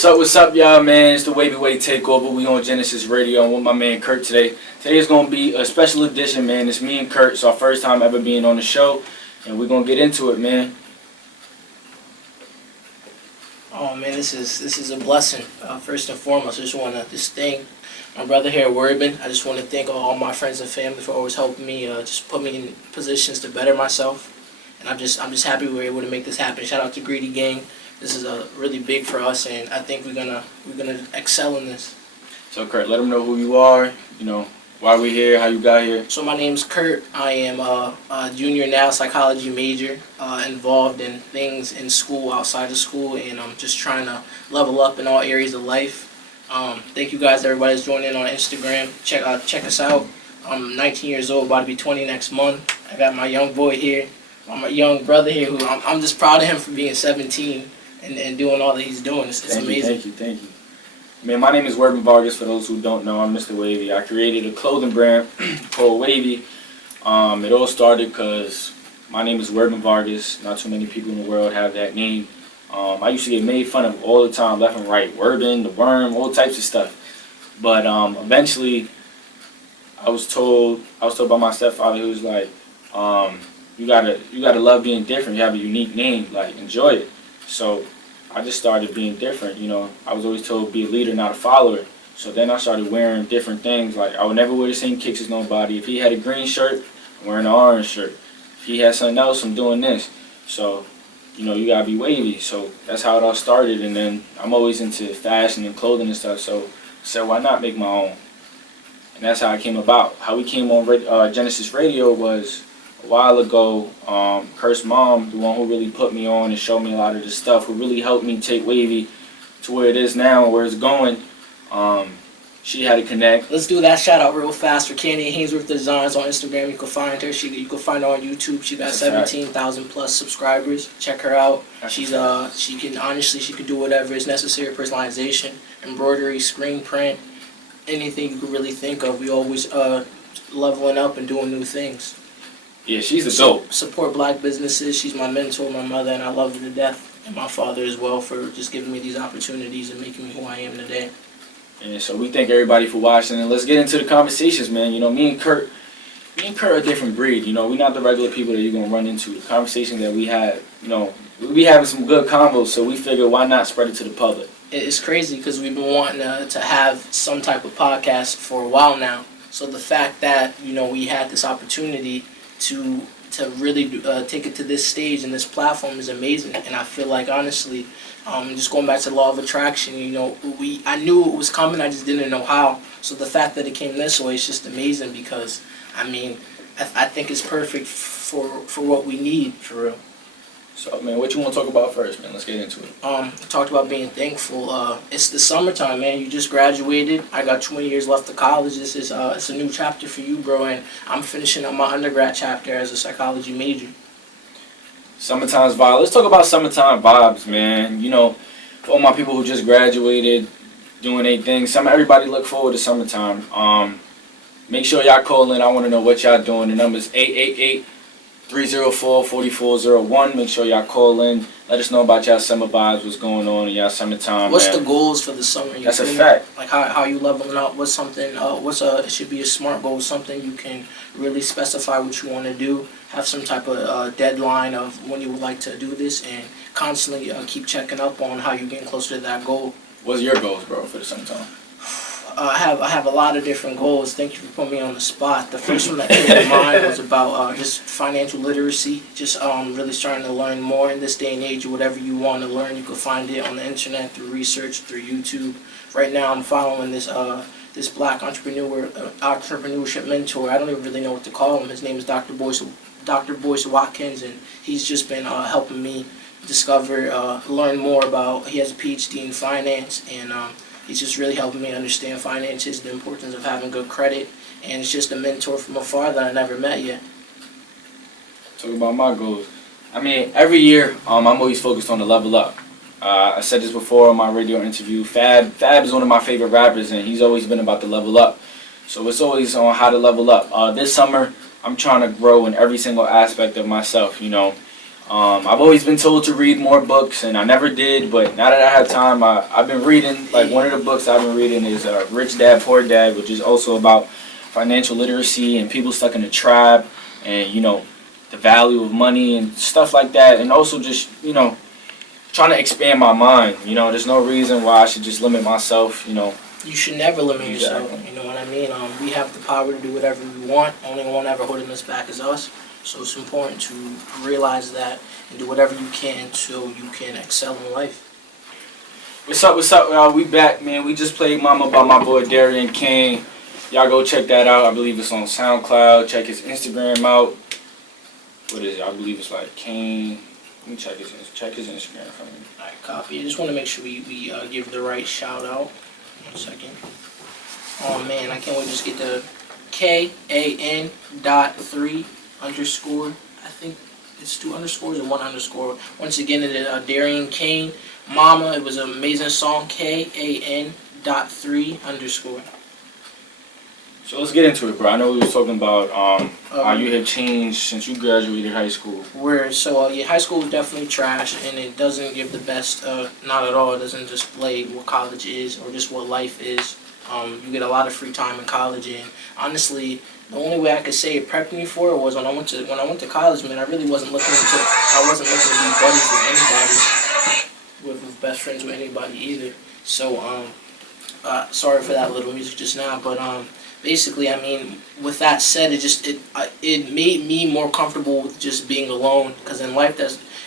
What's up, y'all, man? It's the Wavyyway Takeover. We on Gynesis Radio. I'm with my man Kurt today. Today is going to be a special edition, man. It's me and Kurt. It's our first time ever being on the show, and we're going to get into it, man. Oh, man, this is a blessing. First and foremost, I just want to thank my brother here at Werbin. I just want to thank all my friends and family for always helping me, just put me in positions to better myself. And I'm just happy we were able to make this happen. Shout out to Greedy Gang. This is really big for us, and I think we're gonna excel in this. So Kurt, let them know who you are. You know why we here, how you got here. So my name's Kurt. I am a junior now, psychology major, involved in things in school, outside of school, and I'm just trying to level up in all areas of life. Thank you guys, everybody that's joining in on Instagram. Check us out. I'm 19 years old, about to be 20 next month. I got my young boy here, my young brother here, who I'm just proud of him for being 17. And doing all that he's doing. It's amazing. Thank you. Man, my name is Werbin Vargas. For those who don't know, I'm Mr. Wavy. I created a clothing brand called Wavy. It all started because my name is Werbin Vargas. Not too many people in the world have that name. I used to get made fun of all the time, left and right. Werbin, the worm, all types of stuff. But eventually, I was told by my stepfather, who was like, you gotta love being different. You have a unique name. Like, enjoy it. So I just started being different, you know. I was always told be a leader, not a follower. So then I started wearing different things. Like, I would never wear the same kicks as nobody. If he had a green shirt, I'm wearing an orange shirt. If he had something else, I'm doing this. So, you know, you gotta be wavy. So that's how it all started. And then I'm always into fashion and clothing and stuff. So I said, why not make my own? And that's how it came about. How we came on Gynesis Radio was a while ago. Kurt's mom, the one who really put me on and showed me a lot of this stuff, who really helped me take Wavy to where it is now, where it's going. She had to connect. Let's do that shout out real fast for Candy Hainsworth Designs on Instagram. You can find her. You can find her on YouTube. She got 17,000 plus subscribers. Check her out. She can do whatever is necessary. Personalization, embroidery, screen print, anything you could really think of. We always leveling up and doing new things. Yeah, she's a dope. Support black businesses. She's my mentor, my mother, and I love her to death. And my father as well for just giving me these opportunities and making me who I am today. And so we thank everybody for watching, and let's get into the conversations, man. You know, me and Kurt are a different breed. You know, we're not the regular people that you're gonna run into. The conversation that we had, you know, we be having some good convos, so we figured why not spread it to the public. It's crazy because we've been wanting to have some type of podcast for a while now. So the fact that, you know, we had this opportunity to really take it to this stage and this platform is amazing. And I feel like, honestly, just going back to the law of attraction, you know, I knew it was coming, I just didn't know how. So the fact that it came this way is just amazing because, I mean, I think it's perfect for what we need, for real. So, man, what you want to talk about first, man? Let's get into it. I talked about being thankful. It's the summertime, man. You just graduated. I got 20 years left of college. This is it's a new chapter for you, bro. And I'm finishing up my undergrad chapter as a psychology major. Summertime's vibe. Let's talk about summertime vibes, man. You know, for all my people who just graduated, doing their thing. Everybody look forward to summertime. Make sure y'all call in. I want to know what y'all doing. The number's 888-304-4401. Make sure y'all call in. Let us know about y'all summer vibes, what's going on in y'all summertime. What's man. The goals for the summer? That's a fact. Like how you leveling up? What's something? It should be a SMART goal. Something you can really specify what you want to do. Have some type of deadline of when you would like to do this, and constantly keep checking up on how you're getting closer to that goal. What's your goals, bro, for the summertime? I have a lot of different goals. Thank you for putting me on the spot. The first one that came to mind was about just financial literacy. Just really starting to learn more in this day and age. Whatever you want to learn, you can find it on the internet through research, through YouTube. Right now, I'm following this black entrepreneurship mentor. I don't even really know what to call him. His name is Dr. Boyce Watkins, and he's just been helping me discover, learn more about. He has a PhD in finance, and he's just really helping me understand finances, the importance of having good credit, and it's just a mentor from afar that I never met yet. Talk about my goals. I mean, every year I'm always focused on the level up. I said this before on my radio interview. Fab is one of my favorite rappers, and he's always been about the level up. So it's always on how to level up. This summer, I'm trying to grow in every single aspect of myself, you know. I've always been told to read more books, and I never did. But now that I have time, I've been reading. Like one of the books I've been reading is Rich Dad Poor Dad, which is also about financial literacy and people stuck in a trap, and the value of money and stuff like that, and also just trying to expand my mind. There's no reason why I should just limit myself. You should never limit yourself. You know what I mean? We have the power to do whatever we want. Only one ever holding us back is us. So it's important to realize that and do whatever you can so you can excel in life. What's up, y'all? We back, man. We just played Mama by my boy Darian Kane. Y'all go check that out. I believe it's on SoundCloud. Check his Instagram out. What is it? I believe it's like Kane. Let me check his Instagram for me. Alright, copy. I just want to make sure we give the right shout out. 1 second. Oh man, I can't wait to just get the KAN.3_ I think it's 2 underscores and 1 underscore. Once again, it is Darian Kane. Mama, it was an amazing song. KAN.3_ So let's get into it, bro. I know we was talking about how you have changed since you graduated high school. High school is definitely trash, and it doesn't give the best, not at all. It doesn't display what college is or just what life is. You get a lot of free time in college, and honestly, the only way I could say it prepped me for it was when I went to college. Man, I really wasn't looking to be buddies with anybody, with best friends with anybody either. So sorry for that little music just now, but basically, I mean, with that said, it made me more comfortable with just being alone. Because in life,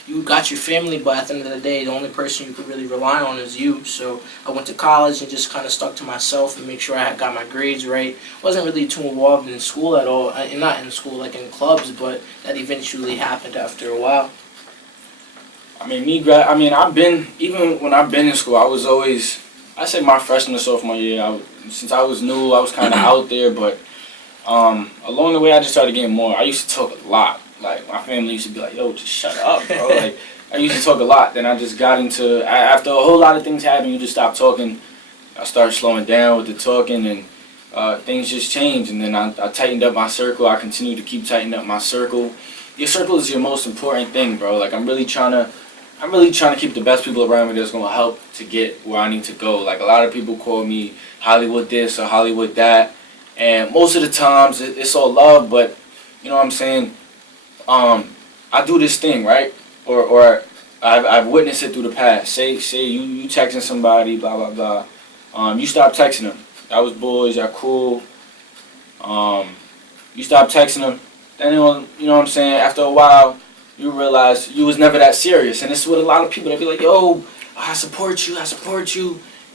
you got your family, but at the end of the day, the only person you could really rely on is you. So I went to college and just kind of stuck to myself and make sure I got my grades right. Wasn't really too involved in school at all, and not in school like in clubs, but that eventually happened after a while. I mean, even when I've been in school, I was always, I say my freshman and sophomore year, since I was new, I was kind of out there, but along the way, I just started getting more. I used to talk a lot. Like, my family used to be like, yo, just shut up, bro. Like, I used to talk a lot. Then I just got into, after a whole lot of things happened, you just stop talking. I started slowing down with the talking, and things just changed. And then I tightened up my circle. I continue to keep tightening up my circle. Your circle is your most important thing, bro. Like, I'm really trying to keep the best people around me that's going to help to get where I need to go. Like, a lot of people call me Hollywood this or Hollywood that. And most of the times, it's all love, but, you know what I'm saying? I do this thing, right? Or I've witnessed it through the past. Say you texting somebody, blah, blah, blah. You stop texting them. That was boys, y'all cool. You stop texting them. Then, you know what I'm saying? After a while, you realize you was never that serious. And it's with a lot of people that be like, yo, I support you.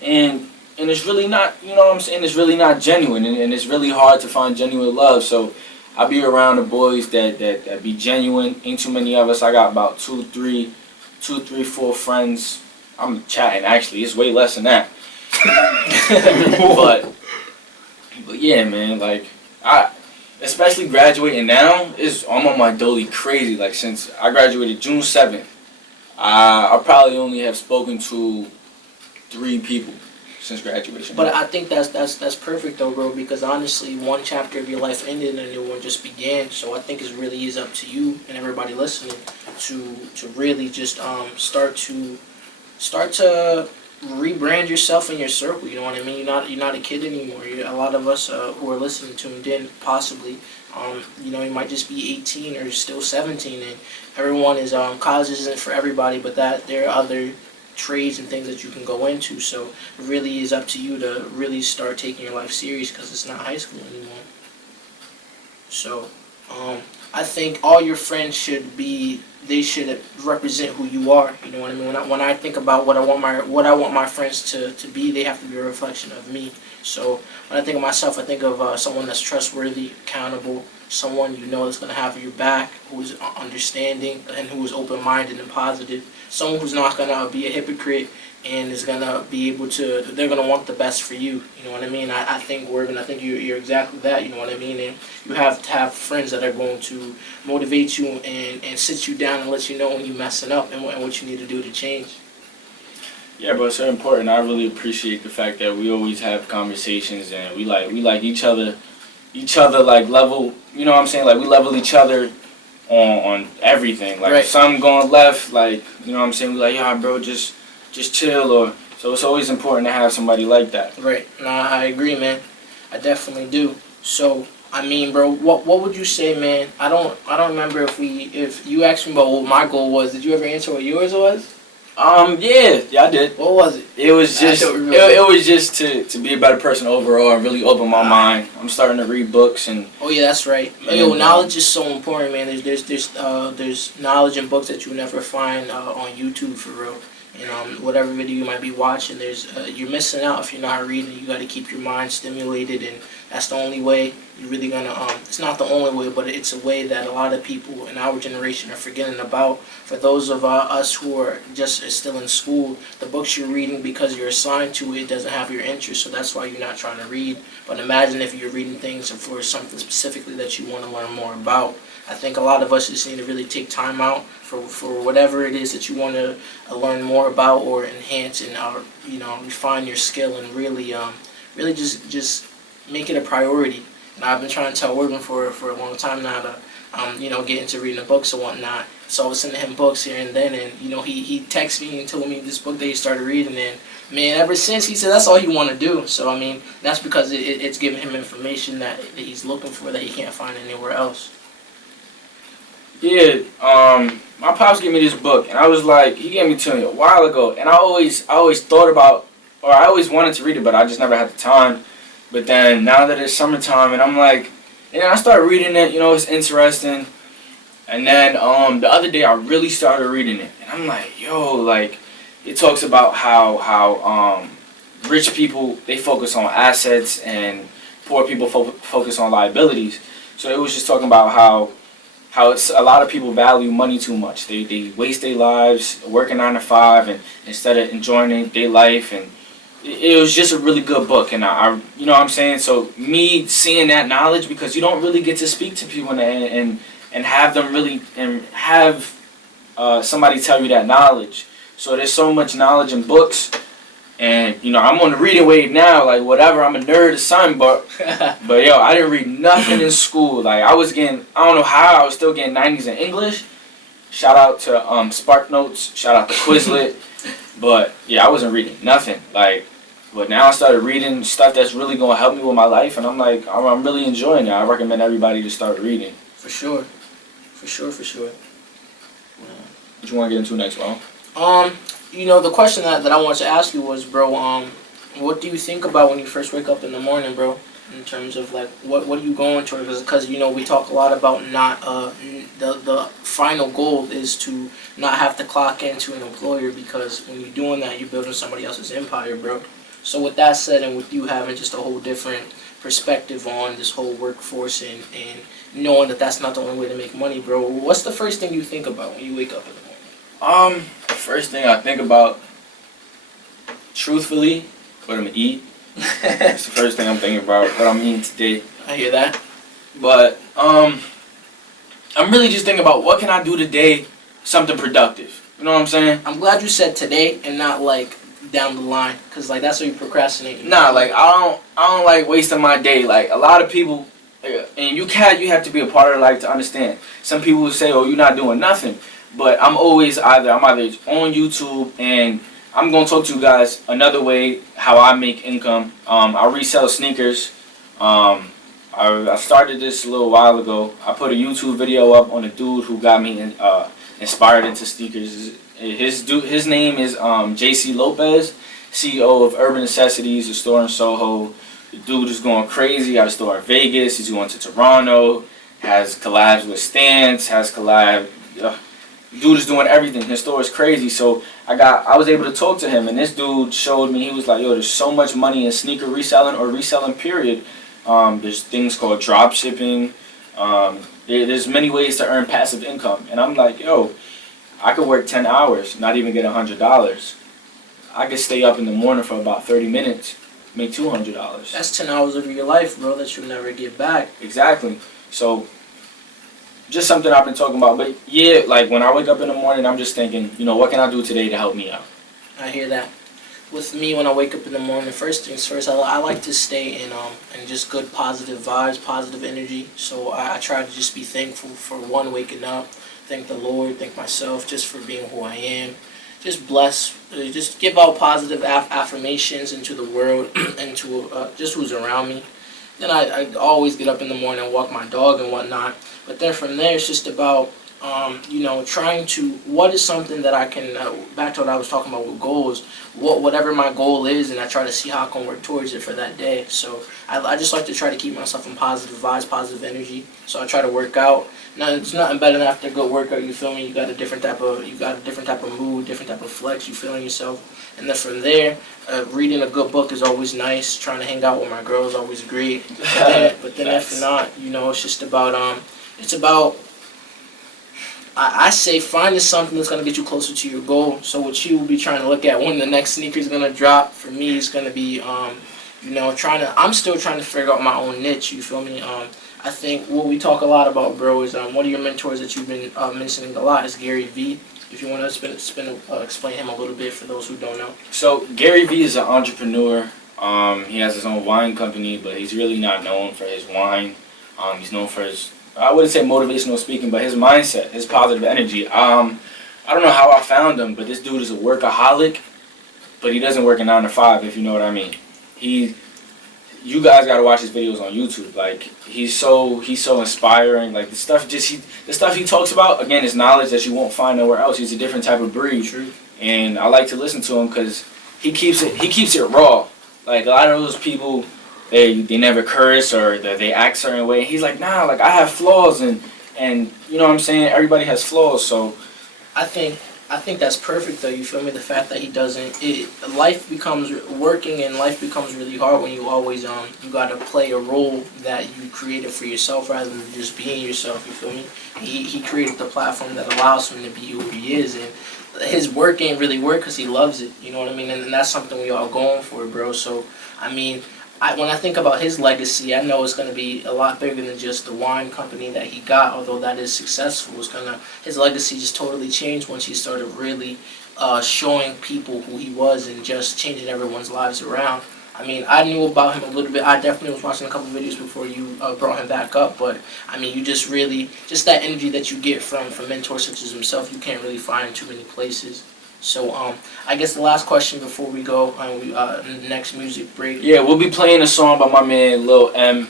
And it's really not, you know what I'm saying? It's really not genuine. And it's really hard to find genuine love. So I be around the boys that be genuine. Ain't too many of us. I got about 2, 3, 4 friends. I'm chatting, actually. It's way less than that. but yeah, man, like, especially graduating now, I'm on my dolly crazy. Like, since I graduated June 7th, I probably only have spoken to 3 people since graduation. But I think that's perfect though, bro, because honestly, one chapter of your life ended and a new one just began. So I think it really is up to you and everybody listening to really just start to rebrand yourself in your circle. You know what I mean? You're not a kid anymore. A lot of us who are listening tuned in possibly. You might just be 18 or still 17, and everyone is college isn't for everybody, but that there are other trades and things that you can go into. So it really is up to you to really start taking your life serious, because it's not high school anymore. So I think all your friends should represent who you are. You know what I mean? When I think about what I want my friends to be, they have to be a reflection of me. So when I think of myself, I think of someone that's trustworthy, accountable, someone that's going to have your back, who is understanding, and who is open-minded and positive. Someone who's not going to be a hypocrite and is going to be able to, they're going to want the best for you. You know what I mean? I think, Werbin, I think you're exactly that. You know what I mean? And you have to have friends that are going to motivate you and sit you down and let you know when you're messing up and what you need to do to change. Yeah, but it's so important. I really appreciate the fact that we always have conversations, and we like each other like level, you know what I'm saying? Like, we level each other on everything. Like, Right. if something going left, like, you know what I'm saying, we like, yeah, bro, just chill. Or so it's always important to have somebody like that. Right. No, I agree, man. I definitely do. So, I mean, bro, what would you say, man? I don't remember if you asked me about what my goal was. Did you ever answer what yours was? Yeah, I did. What was it? It was I just don't remember. it was just to be a better person overall and really open my mind. I'm starting to read books and Oh yeah, that's right. Yo, knowledge is so important, man. There's knowledge in books that you never find on YouTube for real. And whatever video you might be watching, you're missing out if you're not reading. You got to keep your mind stimulated, and that's the only way you're really gonna. It's not the only way, but it's a way that a lot of people in our generation are forgetting about. For those of us who are just still in school, the books you're reading because you're assigned to it doesn't have your interest, so that's why you're not trying to read. But imagine if you're reading things for something specifically that you want to learn more about. I think a lot of us just need to really take time out for whatever it is that you want to learn more about or enhance and refine your skill and really just make it a priority. And I've been trying to tell Werbin for a long time now to get into reading the books and whatnot. So I was sending him books here and then, and he texted me and told me this book that he started reading, and man, ever since he said that's all he want to do. So I mean, that's because it's giving him information that he's looking for that he can't find anywhere else. yeah, my pops gave me this book, and I was like, he gave me to me a while ago, and I always thought about, or I always wanted to read it, but I just never had the time. But then now that it's summertime, and I'm like, and I started reading it, it's interesting. And then the other day I really started reading it, and I'm like, yo, like, it talks about how rich people, they focus on assets and poor people focus on liabilities. So it was just talking about how it's, a lot of people value money too much. They waste their lives working 9 to 5 and instead of enjoying their life. And it was just a really good book. And I you know what I'm saying? So me seeing that knowledge, because you don't really get to speak to people and have them really, and have somebody tell you that knowledge. So there's so much knowledge in books. And, I'm on the reading wave now, like, whatever, I'm a nerd or something, but yo, I didn't read nothing in school. Like, I don't know how, I was still getting 90s in English. Shout out to Spark Notes, shout out to Quizlet. But, yeah, I wasn't reading nothing. Like, but now I started reading stuff that's really going to help me with my life, and I'm like, I'm really enjoying it. I recommend everybody to start reading. For sure. For sure. What you want to get into next, Well? The question that I wanted to ask you was, bro, what do you think about when you first wake up in the morning, bro? In terms of, like, what are you going towards? Because we talk a lot about not, the final goal is to not have to clock into an employer, because when you're doing that, you're building somebody else's empire, bro. So with that said, and with you having just a whole different perspective on this whole workforce and knowing that that's not the only way to make money, bro, what's the first thing you think about when you wake up in the morning? The first thing I think about, truthfully, what I'm gonna eat. That's the first thing I'm thinking about, what I'm eating today. I hear that. But I'm really just thinking about what can I do today, something productive. You know what I'm saying? I'm glad you said today and not like down the line, cause like that's what you procrastinate. Nah, like I don't like wasting my day. Like a lot of people, and you have to be a part of life to understand. Some people will say, "Oh, you're not doing nothing," but I'm either on YouTube, and I'm gonna talk to you guys another way how I make income. I resell sneakers. I started this a little while ago. I put a YouTube video up on a dude who got me inspired into sneakers. His name is JC Lopez, CEO of Urban Necessities, a store in Soho. The dude is going crazy. Got a store in Vegas. He's going to Toronto. Has collabs with Stance. Dude is doing everything. His store is crazy. So I was able to talk to him, and this dude showed me. He was like, "Yo, there's so much money in sneaker reselling or reselling. Period. There's things called drop shipping. There's many ways to earn passive income." And I'm like, "Yo, I could work 10 hours, not even get $100. I could stay up in the morning for about 30 minutes, make $200. That's 10 hours of your life, bro, that you'll never get back. Exactly. So, just something I've been talking about. But yeah, like when I wake up in the morning, I'm just thinking, what can I do today to help me out? I hear that. With me, when I wake up in the morning, first things first, I like to stay in just good positive vibes, positive energy. So I try to just be thankful for one waking up, thank the Lord, thank myself just for being who I am. Just bless, just give out positive affirmations into the world, and to just who's around me. Then I always get up in the morning and walk my dog and whatnot. But then from there, it's just about trying to, what is something that I can, back to what I was talking about with goals, whatever my goal is, and I try to see how I can work towards it for that day. So I just like to try to keep myself in positive vibes, positive energy. So I try to work out. Now, it's nothing better than after a good workout, you feel me? You got a different type of mood, different type of flex, you feeling yourself. And then from there, reading a good book is always nice. Trying to hang out with my girl is always great. But then if not, it's just about, I say finding something that's going to get you closer to your goal. So what you will be trying to look at when the next sneaker is going to drop, for me, is going to be, I'm still trying to figure out my own niche, you feel me? I think what we talk a lot about, bro, is one of your mentors that you've been mentioning a lot is Gary Vee. If you want to explain him a little bit for those who don't know. So Gary Vee is an entrepreneur. He has his own wine company, but he's really not known for his wine. He's known for his, I wouldn't say motivational speaking, but his mindset, his positive energy. I don't know how I found him, but this dude is a workaholic, but he doesn't work a 9 to 5, if you know what I mean. You guys gotta watch his videos on YouTube. Like, he's so inspiring. Like, the stuff he talks about, again, is knowledge that you won't find nowhere else. He's a different type of breed. True. And I like to listen to him because he keeps it raw. Like, a lot of those people, they never curse or they act a certain way. He's like, nah, like, I have flaws, and you know what I'm saying? Everybody has flaws, so I think that's perfect, though, you feel me? The fact that he doesn't, life becomes working, and life becomes really hard when you always, you gotta play a role that you created for yourself rather than just being yourself, you feel me? He created the platform that allows him to be who he is, and his work ain't really work because he loves it, you know what I mean? And that's something we all going for, bro. So, I mean, when I think about his legacy, I know it's going to be a lot bigger than just the wine company that he got, although that is successful. His legacy just totally changed once he started really showing people who he was and just changing everyone's lives around. I mean, I knew about him a little bit. I definitely was watching a couple of videos before you brought him back up, but I mean, you just that energy that you get from mentors such as himself, you can't really find in too many places. So, I guess the last question before we go next music break. yeah, we'll be playing a song by my man Lil M.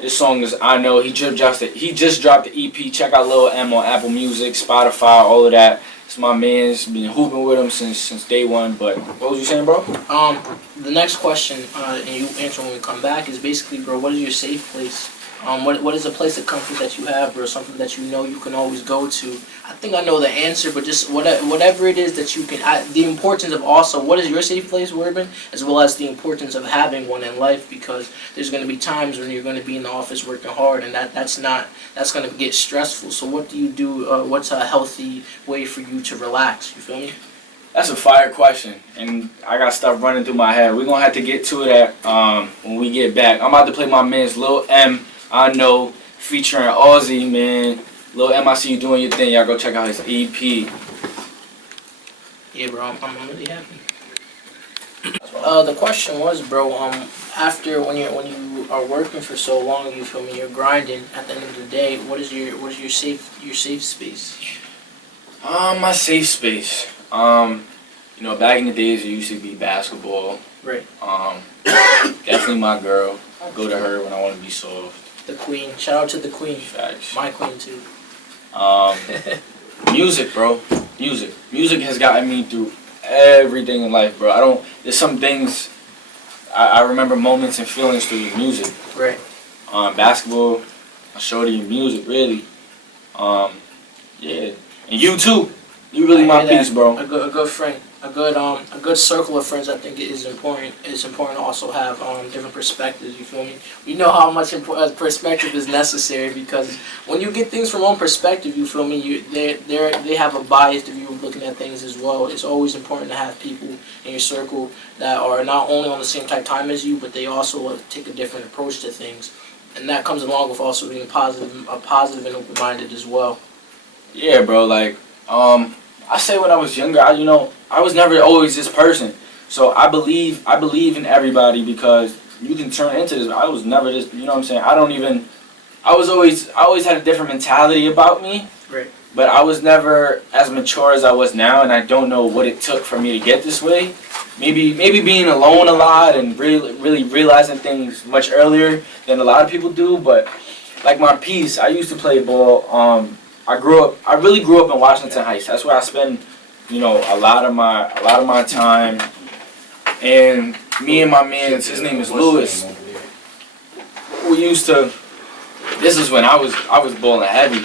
This song is I Know. He just dropped the EP. Check out Lil M on Apple Music, Spotify, all of that. It's my man's been hooping with him since day one. But what was you saying, bro? The next question, and you answer when we come back, is basically, bro, what is your safe place? What is a place of comfort that you have, bro? Something that you know you can always go to. I think I know the answer, but just whatever it is that you can. The importance of also, what is your safe place, Werbin, as well as the importance of having one in life, because there's going to be times when you're going to be in the office working hard, and that's going to get stressful. So what do you do? What's a healthy way for you to relax? You feel me? That's a fire question, and I got stuff running through my head. We're going to have to get to that when we get back. I'm about to play my man's Lil M, I Know, featuring Aussie, man. Lil M, I see you doing your thing. Y'all go check out his EP. Yeah, bro, I'm really happy. The question was, bro, after when you are working for so long, you feel me, you're grinding. At the end of the day, what is your safe space? My safe space. Back in the days, it used to be basketball. Right. Definitely my girl. I go to her when I want to be soft. The queen. Shout out to the queen. Facts. My queen too. Music, bro. Music. Music has gotten me through everything in life, bro. There's some things, I remember moments and feelings through music. Right. Basketball, I showed you music, really. Yeah. And you too. You really my piece, bro. A good friend. A good circle of friends, I think, is important. It's important to also have different perspectives. You feel me? We know how much perspective is necessary, because when you get things from one perspective, you feel me? They have a biased view of looking at things as well. It's always important to have people in your circle that are not only on the same type time as you, but they also take a different approach to things, and that comes along with also being positive and open-minded as well. Yeah, bro. Like I say when I was younger, I was never always this person. So I believe in everybody because you can turn into this. I was never this, you know what I'm saying? I always had a different mentality about me. Right. But I was never as mature as I was now, and I don't know what it took for me to get this way. Maybe being alone a lot and really realizing things much earlier than a lot of people do. But like my piece, I used to play ball. I really grew up in Washington Heights. That's where I spend, you know, a lot of my time. And me and my man, his name is Lewis. We used to. This is when I was balling heavy.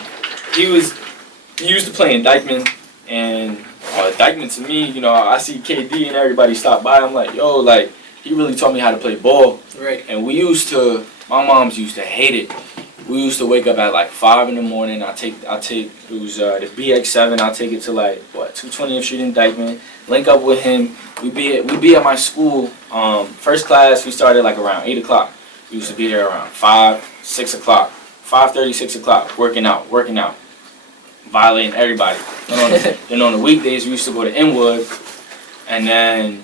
He used to play in Dykeman, and Dykeman to me, you know, I see KD and everybody stop by. I'm like, yo, like he really taught me how to play ball. Right. And my moms used to hate it. We used to wake up at like 5 in the morning. I take it was the BX7. I'll take it to like 220th Street in Dykeman. Link up with him. We be at my school. First class we started like around 8 o'clock. We used to be there around 5, 6 o'clock, 5:30, 6 o'clock, working out, violating everybody. Then on the weekdays we used to go to Inwood, and then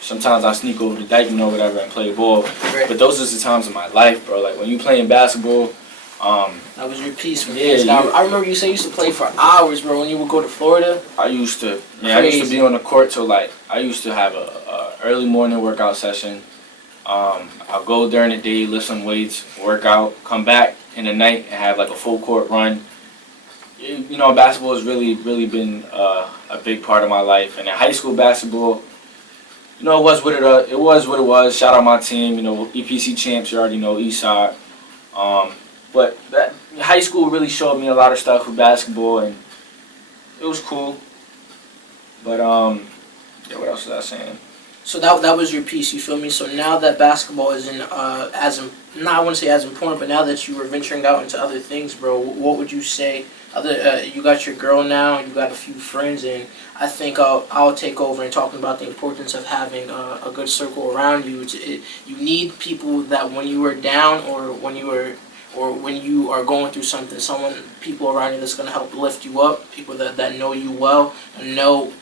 sometimes I sneak over to Dykeman or whatever and play ball. Right. But those are the times of my life, bro. Like when you playing basketball. That was your piece. Yeah, I remember you said you used to play for hours, bro. When you would go to Florida. I used to be on the court till like I used to have a early morning workout session. I'll go during the day, lift some weights, work out, come back in the night and have like a full court run. You know, basketball has really been a big part of my life. And in high school basketball, you know, it was what it was. Shout out my team, you know, EPC champs. You already know Eastside. But that high school really showed me a lot of stuff with basketball, and it was cool. But yeah, what else was I saying? So that was your piece, you feel me? So now that basketball isn't I want to say as important, but now that you were venturing out into other things, bro, what would you say? You got your girl now, you got a few friends, and I think I'll take over and talking about the importance of having a good circle around you. You need people that when you are down or when you are going through something, people around you that's going to help lift you up, people that know you well and know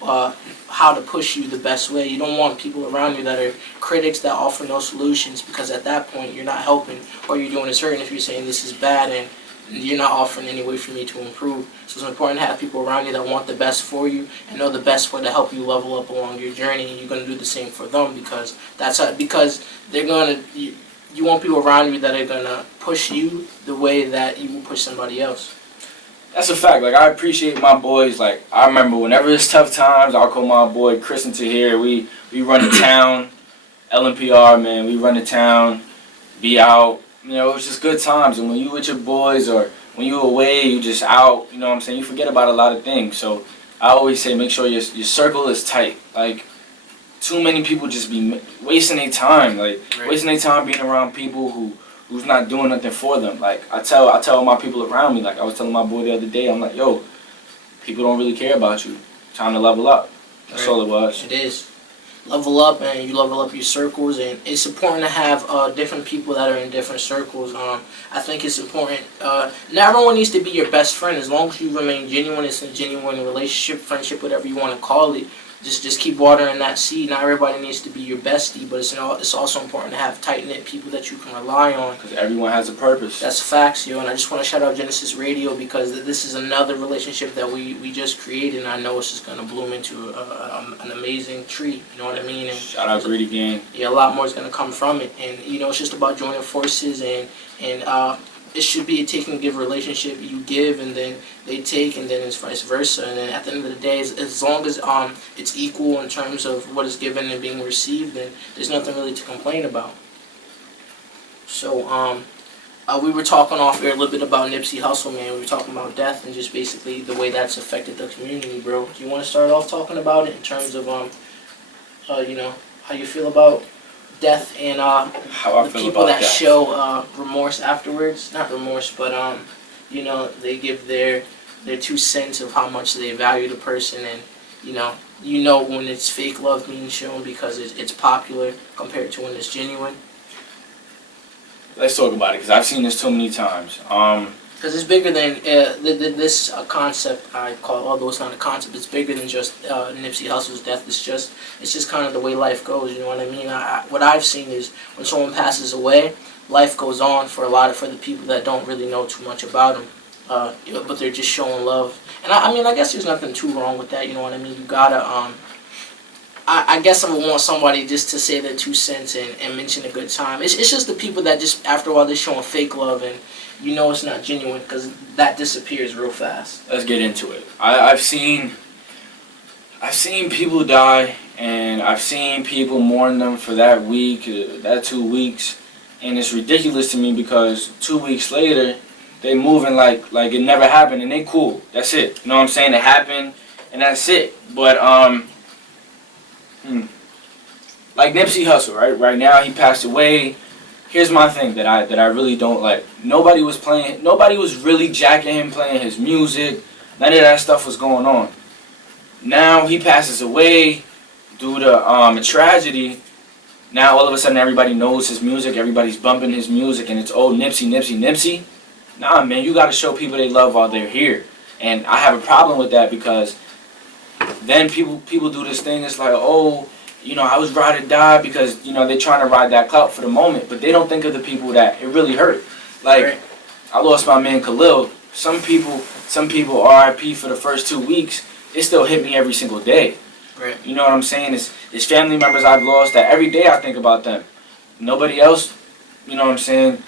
how to push you the best way. You don't want people around you that are critics that offer no solutions, because at that point you're not helping. All you're doing is hurting if you're saying this is bad and you're not offering any way for me to improve. So it's important to have people around you that want the best for you and know the best way to help you level up along your journey, and you're going to do the same for them, because they're going to... You want people around you that are going to push you the way that you will push somebody else. That's a fact. Like, I appreciate my boys. Like, I remember whenever it's tough times, I'll call my boy Chris into here. We run the town. LNPR, man. We run the town. Be out. You know, it's just good times. And when you with your boys or when you away, you just out. You know what I'm saying? You forget about a lot of things. So I always say make sure your circle is tight. Like, too many people just be wasting their time, wasting their time being around people who's not doing nothing for them. Like I tell my people around me, like I was telling my boy the other day, I'm like, yo, people don't really care about you. Time to level up. That's all it was. It is. Level up, and you level up your circles, and it's important to have different people that are in different circles. I think it's important. Not everyone needs to be your best friend, as long as you remain genuine. It's a genuine relationship, friendship, whatever you want to call it. Just keep watering that seed. Not everybody needs to be your bestie, but it's also important to have tight-knit people that you can rely on. Because everyone has a purpose. That's facts, yo. And I just want to shout out Gynesis Radio, because this is another relationship that we just created, and I know it's just going to bloom into an amazing tree. You know what I mean? And shout out Greedy Gang. Yeah, a lot more is going to come from it. And, you know, it's just about joining forces, and it should be a take and give relationship. You give, and then they take, and then it's vice versa. And then at the end of the day, as long as it's equal in terms of what is given and being received, then there's nothing really to complain about. So we were talking off air a little bit about Nipsey Hussle, man. We were talking about death and just basically the way that's affected the community, bro. Do you want to start off talking about it in terms of you know, how you feel about death and the people that show remorse afterwards? Not remorse, but you know, they give their 2 cents of how much they value the person, and you know when it's fake love being shown because it's popular compared to when it's genuine. Let's talk about it, because I've seen this too many times. Because it's bigger than this concept I call, although it's not a concept, it's bigger than just Nipsey Hussle's death. It's just kind of the way life goes. You know what I mean? What I've seen is when someone passes away, life goes on for the people that don't really know too much about them, but they're just showing love. And I mean, I guess there's nothing too wrong with that. You know what I mean? You gotta I guess I would want somebody just to say their 2 cents and mention a good time. It's just the people that just, after a while, they're showing fake love, and you know it's not genuine because that disappears real fast. Let's get into it. I've seen people die, and I've seen people mourn them for that week, that 2 weeks, and it's ridiculous to me because 2 weeks later, they moving like it never happened, and they cool. That's it. You know what I'm saying? It happened, and that's it. But like Nipsey Hussle, right? Right now he passed away. Here's my thing that I really don't like. Nobody was really jacking him playing his music. None of that stuff was going on. Now he passes away due to a tragedy. Now all of a sudden everybody knows his music, everybody's bumping his music, and it's Nipsey. Nah, man, you gotta show people they love while they're here. And I have a problem with that because then people do this thing. It's like, oh, you know, I was ride or die because, you know, they're trying to ride that clout for the moment, but they don't think of the people that it really hurt. Like, right. I lost my man Khalil. Some people RIP for the first 2 weeks. It still hit me every single day. Right. You know what I'm saying? It's family members I've lost that every day I think about them. Nobody else, you know what I'm saying?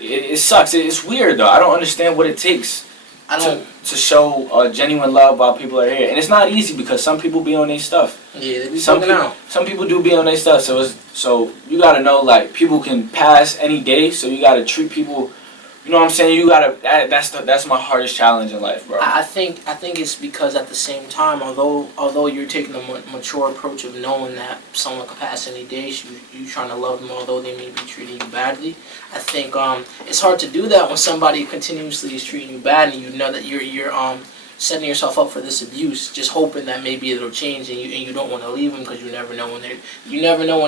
It sucks. It's weird though. I don't understand what it takes to show genuine love while people are here, and it's not easy because some people be on their stuff. Yeah, they be some people do be on their stuff. So you gotta know, like, people can pass any day. So you gotta treat people. You know what I'm saying? You gotta. That's my hardest challenge in life, bro. I think it's because at the same time, although you're taking a mature approach of knowing that someone could pass any day, you trying to love them, although they may be treating you badly. I think it's hard to do that when somebody continuously is treating you bad, and you know that you're setting yourself up for this abuse, just hoping that maybe it'll change, and you don't want to leave them because you never know when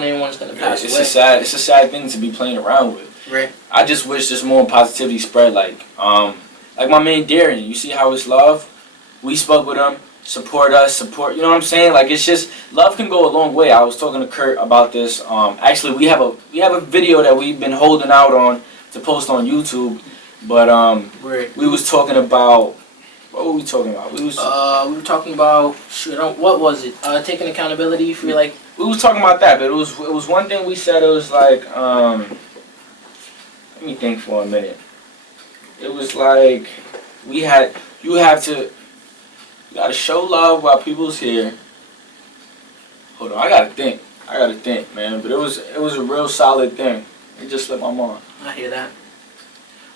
anyone's gonna pass away. It's a sad thing to be playing around with. Right. I just wish there's more positivity spread. Like my man Darian, you see how it's love? We spoke with him, support, you know what I'm saying? Like, it's just, love can go a long way. I was talking to Kurt about this. Actually, we have a video that we've been holding out on to post on YouTube, but we was talking about, what were we talking about? We were talking about, what was it? Taking accountability for, like, we was talking about that, but it was one thing we said. It was like, let me think for a minute. It was like, you gotta show love while people's here. Hold on, I gotta think, man. But it was a real solid thing. It just slipped my mind. I hear that.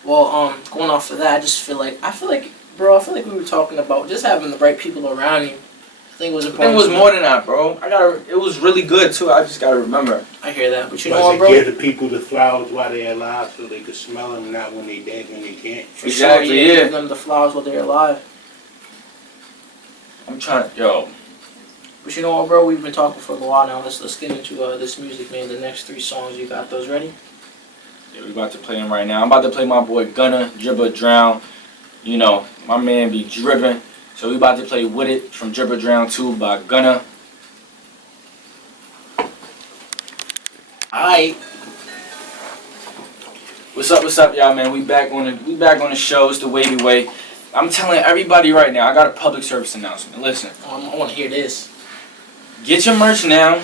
Well, going off of that, I feel like we were talking about just having the right people around you. I think it was important. It was more than that, bro. It was really good too. I just gotta remember. I hear that, but you know what, bro? Give the people the flowers while they're alive, so they can smell them, not when they dead, when they can't. Exactly. Sure, yeah. Give them the flowers while they're alive. I'm trying, yo. But you know what, bro? We've been talking for a while now. Let's get into this music, man. The next 3 songs, you got those ready? Yeah, we about to play them right now. I'm about to play my boy Gunna, Drip or Drown. You know, my man be dripping. So we about to play With It from Drip or Drown 2 by Gunna. Alright. What's up, y'all, man? We back on the show. It's the Wavyyway. I'm telling everybody right now, I got a public service announcement. Listen. I want to hear this. Get your merch now,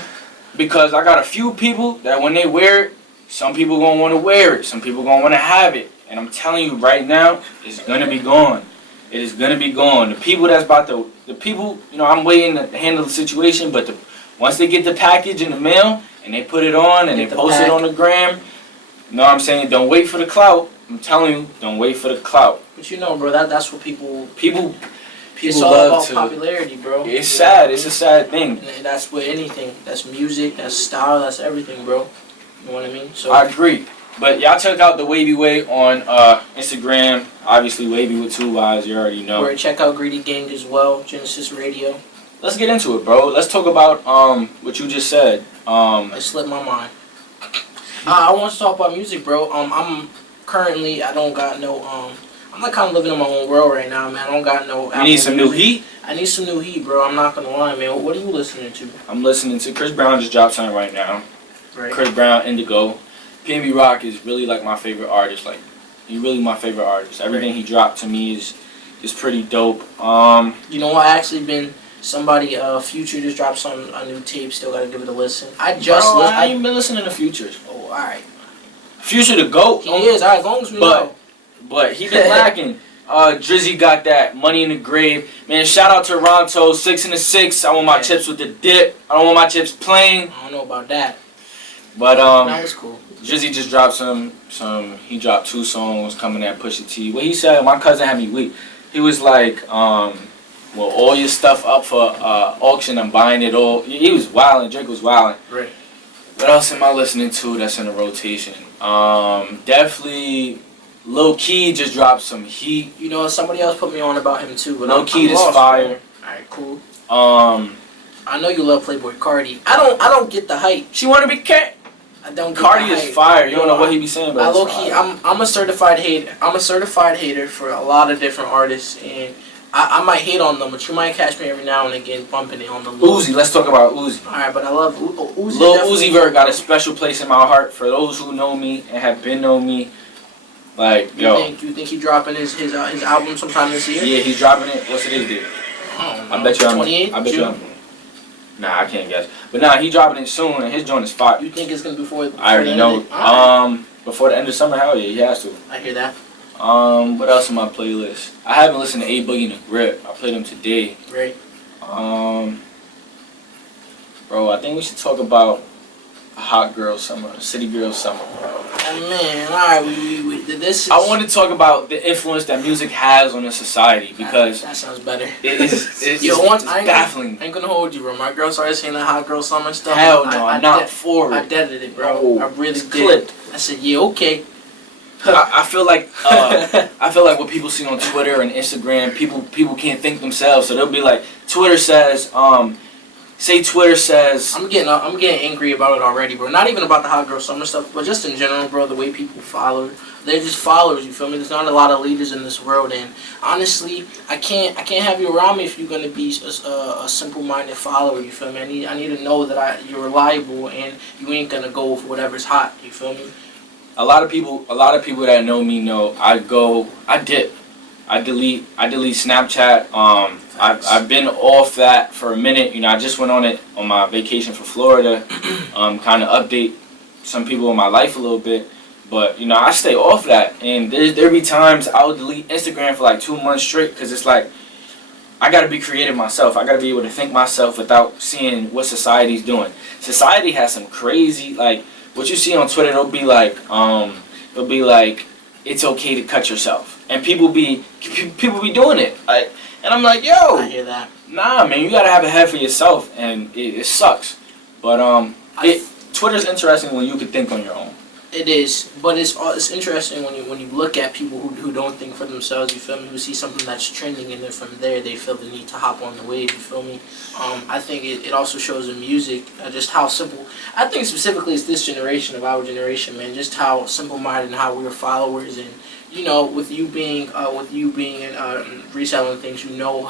because I got a few people that when they wear it, some people gonna want to wear it, some people gonna want to have it, and I'm telling you right now, it's gonna be gone. It is gonna be gone. The people, you know, I'm waiting to handle the situation, but once they get the package in the mail and they put it on and they post it on the gram, you know what I'm saying? Don't wait for the clout. I'm telling you, don't wait for the clout. But you know, bro, that's what people it's all love about to, popularity, bro. It's sad. It's a sad thing. And that's with anything. That's music. That's style. That's everything, bro. You know what I mean? So I agree. But y'all check out the Wavyyway on Instagram. Obviously, Wavy with 2 Y's. You already know. Or check out Greedy Gang as well. Gynesis Radio. Let's get into it, bro. Let's talk about what you just said. It slipped my mind. I want to talk about music, bro. I'm currently, I don't got no I'm like kind of living in my own world right now, man. I don't got no. You need some new heat? I need some new heat, bro. I'm not gonna lie, man. What are you listening to? I'm listening to Chris Brown just dropped something right now. Right. Chris Brown, Indigo. PNB Rock is really like my favorite artist. Like, he's really my favorite artist. Everything he dropped to me is pretty dope. You know what? I actually been somebody. Future just dropped a new tape. Still gotta give it a listen. I ain't been listening to Futures. Oh, all right. Future the GOAT. He is. All right, as long as we know. But he been lacking. Drizzy got that Money in the Grave. Man, shout out to Ronto, 6 in the 6. I want my chips with the dip. I don't want my chips plain. I don't know about that. But that was cool. Drizzy just dropped he dropped 2 songs coming at Pusha T. What he said, my cousin had me weak. He was like, well, all your stuff up for auction, I'm buying it all. He was wilding, Drake was wilding. Right. What else am I listening to that's in the rotation? Definitely Lil Key just dropped some heat. You know, somebody else put me on about him too. But Lil Key is fire. Alright, cool. I know you love Playboy Cardi. I don't get the hype. She wanna be cat. I don't get Cardi the is hype. fire. You don't know what he be saying, but I low key, I'm a certified hater. I'm a certified hater for a lot of different artists, and I might hate on them, but you might catch me every now and again bumping it on the low. Uzi, let's talk about Uzi. Alright, but I love Uzi. Lil Uzi Vert got a special place in my heart for those who know me and have been know me. Like, you think he dropping his album sometime this year? Yeah, he's dropping it. What's today's date? I bet you 28th? I bet you Nah, I can't guess. But nah, he dropping it soon, and his joint is fire. You think it's gonna be before I already know. Before the end of summer, hell yeah, he has to. I hear that. What else in my playlist? I haven't listened to A Boogie and the Grip. I played him today. Right. Bro, I think we should talk about a hot girl summer, city girl summer, bro. Oh man, alright, this is... I want to talk about the influence that music has on a society because that sounds better. It's baffling. I ain't gonna hold you, bro. My girl started saying that hot girl summer stuff. Hell no, I'm not for it. I deaded it, bro. Oh, I really did. clipped. I said, yeah, okay. I feel like what people see on Twitter and Instagram, people can't think themselves, so they'll be like, Twitter says, Twitter says. I'm getting angry about it already, bro. Not even about the hot girl summer stuff, but just in general, bro. The way people follow, they're just followers. You feel me? There's not a lot of leaders in this world, and honestly, I can't have you around me if you're gonna be a simple-minded follower. You feel me? I need to know that you're reliable and you ain't gonna go for whatever's hot. You feel me? A lot of people that know me know I dip. I delete Snapchat. I've been off that for a minute. You know, I just went on it on my vacation for Florida. Kind of update some people in my life a little bit. But you know, I stay off that. And there be times I would delete Instagram for like 2 months straight because it's like I gotta be creative myself. I gotta be able to think myself without seeing what society's doing. Society has some crazy what you see on Twitter. It'll be like it's okay to cut yourself, and people be doing it. And I'm like, yo, I hear that. Nah, man, you gotta have a head for yourself, and it sucks. But Twitter's interesting when you can think on your own. It is, but it's interesting when you look at people who don't think for themselves. You feel me? Who see something that's trending, and then from there they feel the need to hop on the wave. You feel me? I think it also shows in music just how simple. I think specifically it's this generation of our generation, man. Just how simple-minded and how we're followers, and you know, with you being reselling things, you know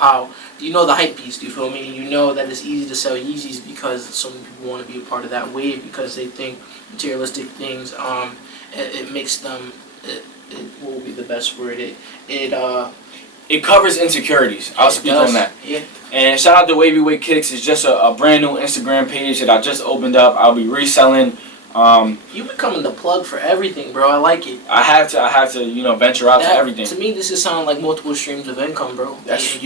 the hype piece. Do you feel me? You know that it's easy to sell Yeezys because so many people want to be a part of that wave because they think materialistic things. It makes them. What will be the best word? It covers insecurities. I'll speak on that. Yeah. And shout out to Wavyyway Kicks. It's just a brand new Instagram page that I just opened up. I'll be reselling. You becoming the plug for everything, bro. I like it. I have to, venture out to everything. To me, this is sounding like multiple streams of income, bro. That's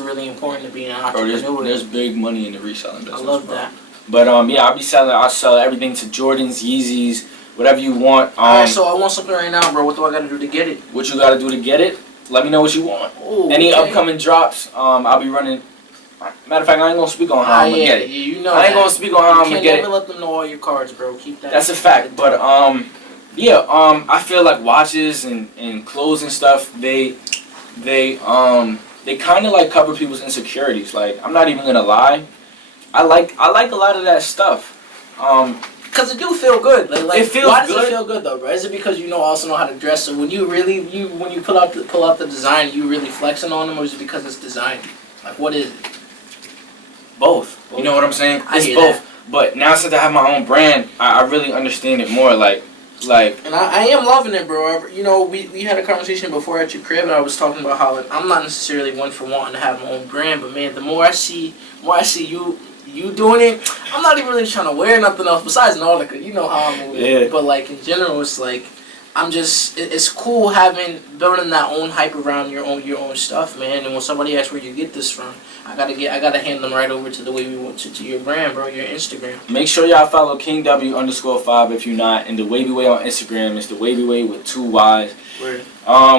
really important to being an entrepreneur. Bro, there's big money in the reselling business. I love that. But I'll sell everything to Jordans, Yeezys, whatever you want. Alright, so I want something right now, bro. What do I gotta do to get it? What you gotta do to get it? Let me know what you want. Ooh, Any upcoming drops, I'll be running. Matter of fact, I ain't gonna speak on how I'm gonna get it. Yeah, you know I ain't gonna speak on how I'm gonna get it. You can't never let them know all your cards, bro. Keep that. That's a fact. But I feel like watches and clothes and stuff, they kind of like cover people's insecurities. Like, I'm not even gonna lie, I like a lot of that stuff. Cause it do feel good. Like It feels why does good. it feel good though, bro? Is it because you also know how to dress? So when you pull out the design, you really flexing on them, or is it because it's designed? Like what is it? Both. You know what I'm saying? I It's hear both. that. But now since I have my own brand, I really understand it more. Like. And I am loving it, bro. You know, we had a conversation before at your crib, and I was talking about how I'm not necessarily one for wanting to have my own brand, but man, the more I see you doing it, I'm not even really trying to wear nothing else besides Nautica. You know how I'm moving. Yeah. But like in general, it's like it's cool building that own hype around your own stuff, man. And when somebody asks where you get this from, I gotta hand them right over to the way we want to your brand, bro, your Instagram. Make sure y'all follow KingW_5 if you're not, and the Wavyyway on Instagram. It's the Wavyyway with 2 Y's. Word.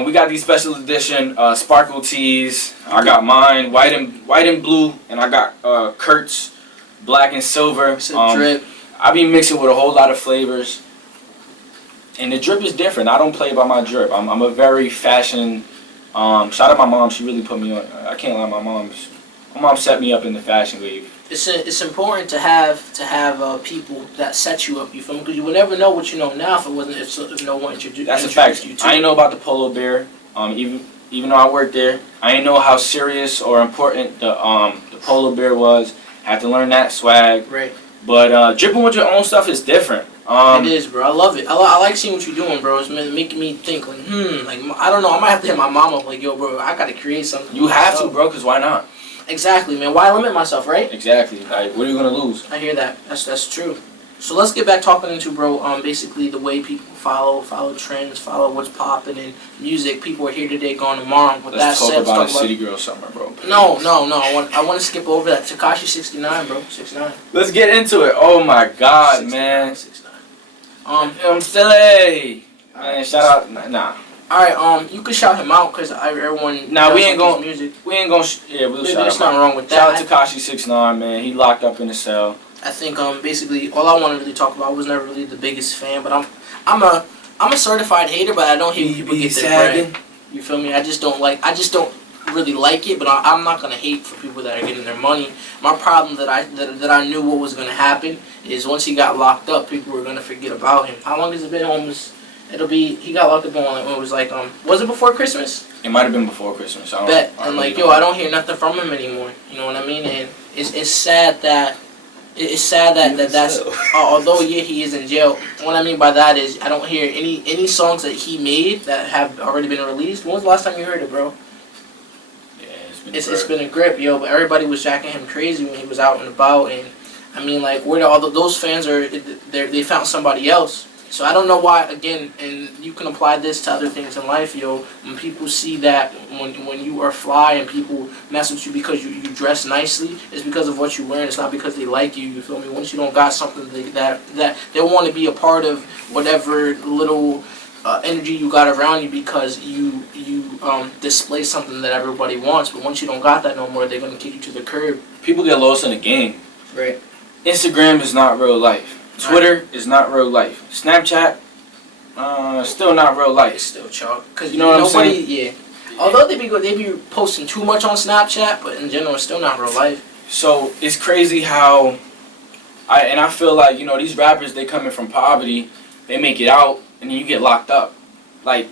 We got these special edition sparkle tees. I got mine white and blue, and I got Kurt's black and silver. It's a drip. I be mixing with a whole lot of flavors, and the drip is different. I don't play by my drip. I'm a very fashion. Shout out my mom. She really put me on. I can't lie. My mom set me up in the fashion wave. It's important to have people that set you up. You feel me? Because you would never know what you know now if no one introduced That's a fact. you to. I didn't know about the Polo Bear. Even though I worked there, I didn't know how serious or important the Polo Bear was. Had to learn that swag. Right. But dripping with your own stuff is different. It is, bro. I love it. I like seeing what you're doing, bro. It's making me think, like, I don't know. I might have to hit my mom up, like, yo, bro, I gotta create something. You have to, bro, because why not? Exactly, man. Why limit myself, right? Exactly. Like, what are you gonna lose? I hear that. That's true. So let's get back talking into, bro, basically the way people follow trends, follow what's popping in music. People are here today, gone tomorrow. With Let's that talk said, about City Girl Summer, bro. No. I want to skip over that. Tekashi 69, bro. 69. Let's get into it. Oh my God, 69, man. 69. I'm silly. Man, shout out. Nah. Alright, you could shout him out because everyone. Nah, does we ain't like gonna. his music. We ain't gonna. Yeah, we'll shout There's him out. nothing wrong with that. Shout out to Tekashi 69, man. He locked up in the cell. I think basically all I want to really talk about. I was never really the biggest fan, but I'm a certified hater, but I don't hate when people get their bread. You feel me? I just don't really like it, but I'm not gonna hate for people that are getting their money. My problem that I knew what was gonna happen is once he got locked up, people were gonna forget about him. How long has it been? He got locked up on it was like was it before Christmas? It might have been before Christmas. I don't hear nothing from him anymore. You know what I mean? And it's sad that. It's sad that's although he is in jail. What I mean by that is I don't hear any songs that he made that have already been released. When was the last time you heard it, bro? Yeah, It's been a grip, yo. But everybody was jacking him crazy when he was out and about, and I mean, like, where all those fans are? They found somebody else. So I don't know why. Again, and you can apply this to other things in life, yo. When people see that when you are fly and people mess with you because you dress nicely, it's because of what you wearing. It's not because they like you. You feel me? Once you don't got something that they want to be a part of whatever little energy you got around you because you display something that everybody wants. But once you don't got that no more, they're gonna kick you to the curb. People get lost in the game. Right. Instagram is not real life. Twitter is not real life. Snapchat, still not real life. It's still chalk. Cause you know what I'm saying? Yeah. Although they be posting too much on Snapchat, but in general, it's still not real life. So it's crazy how, I feel like these rappers, they coming from poverty, they make it out, and then you get locked up. Like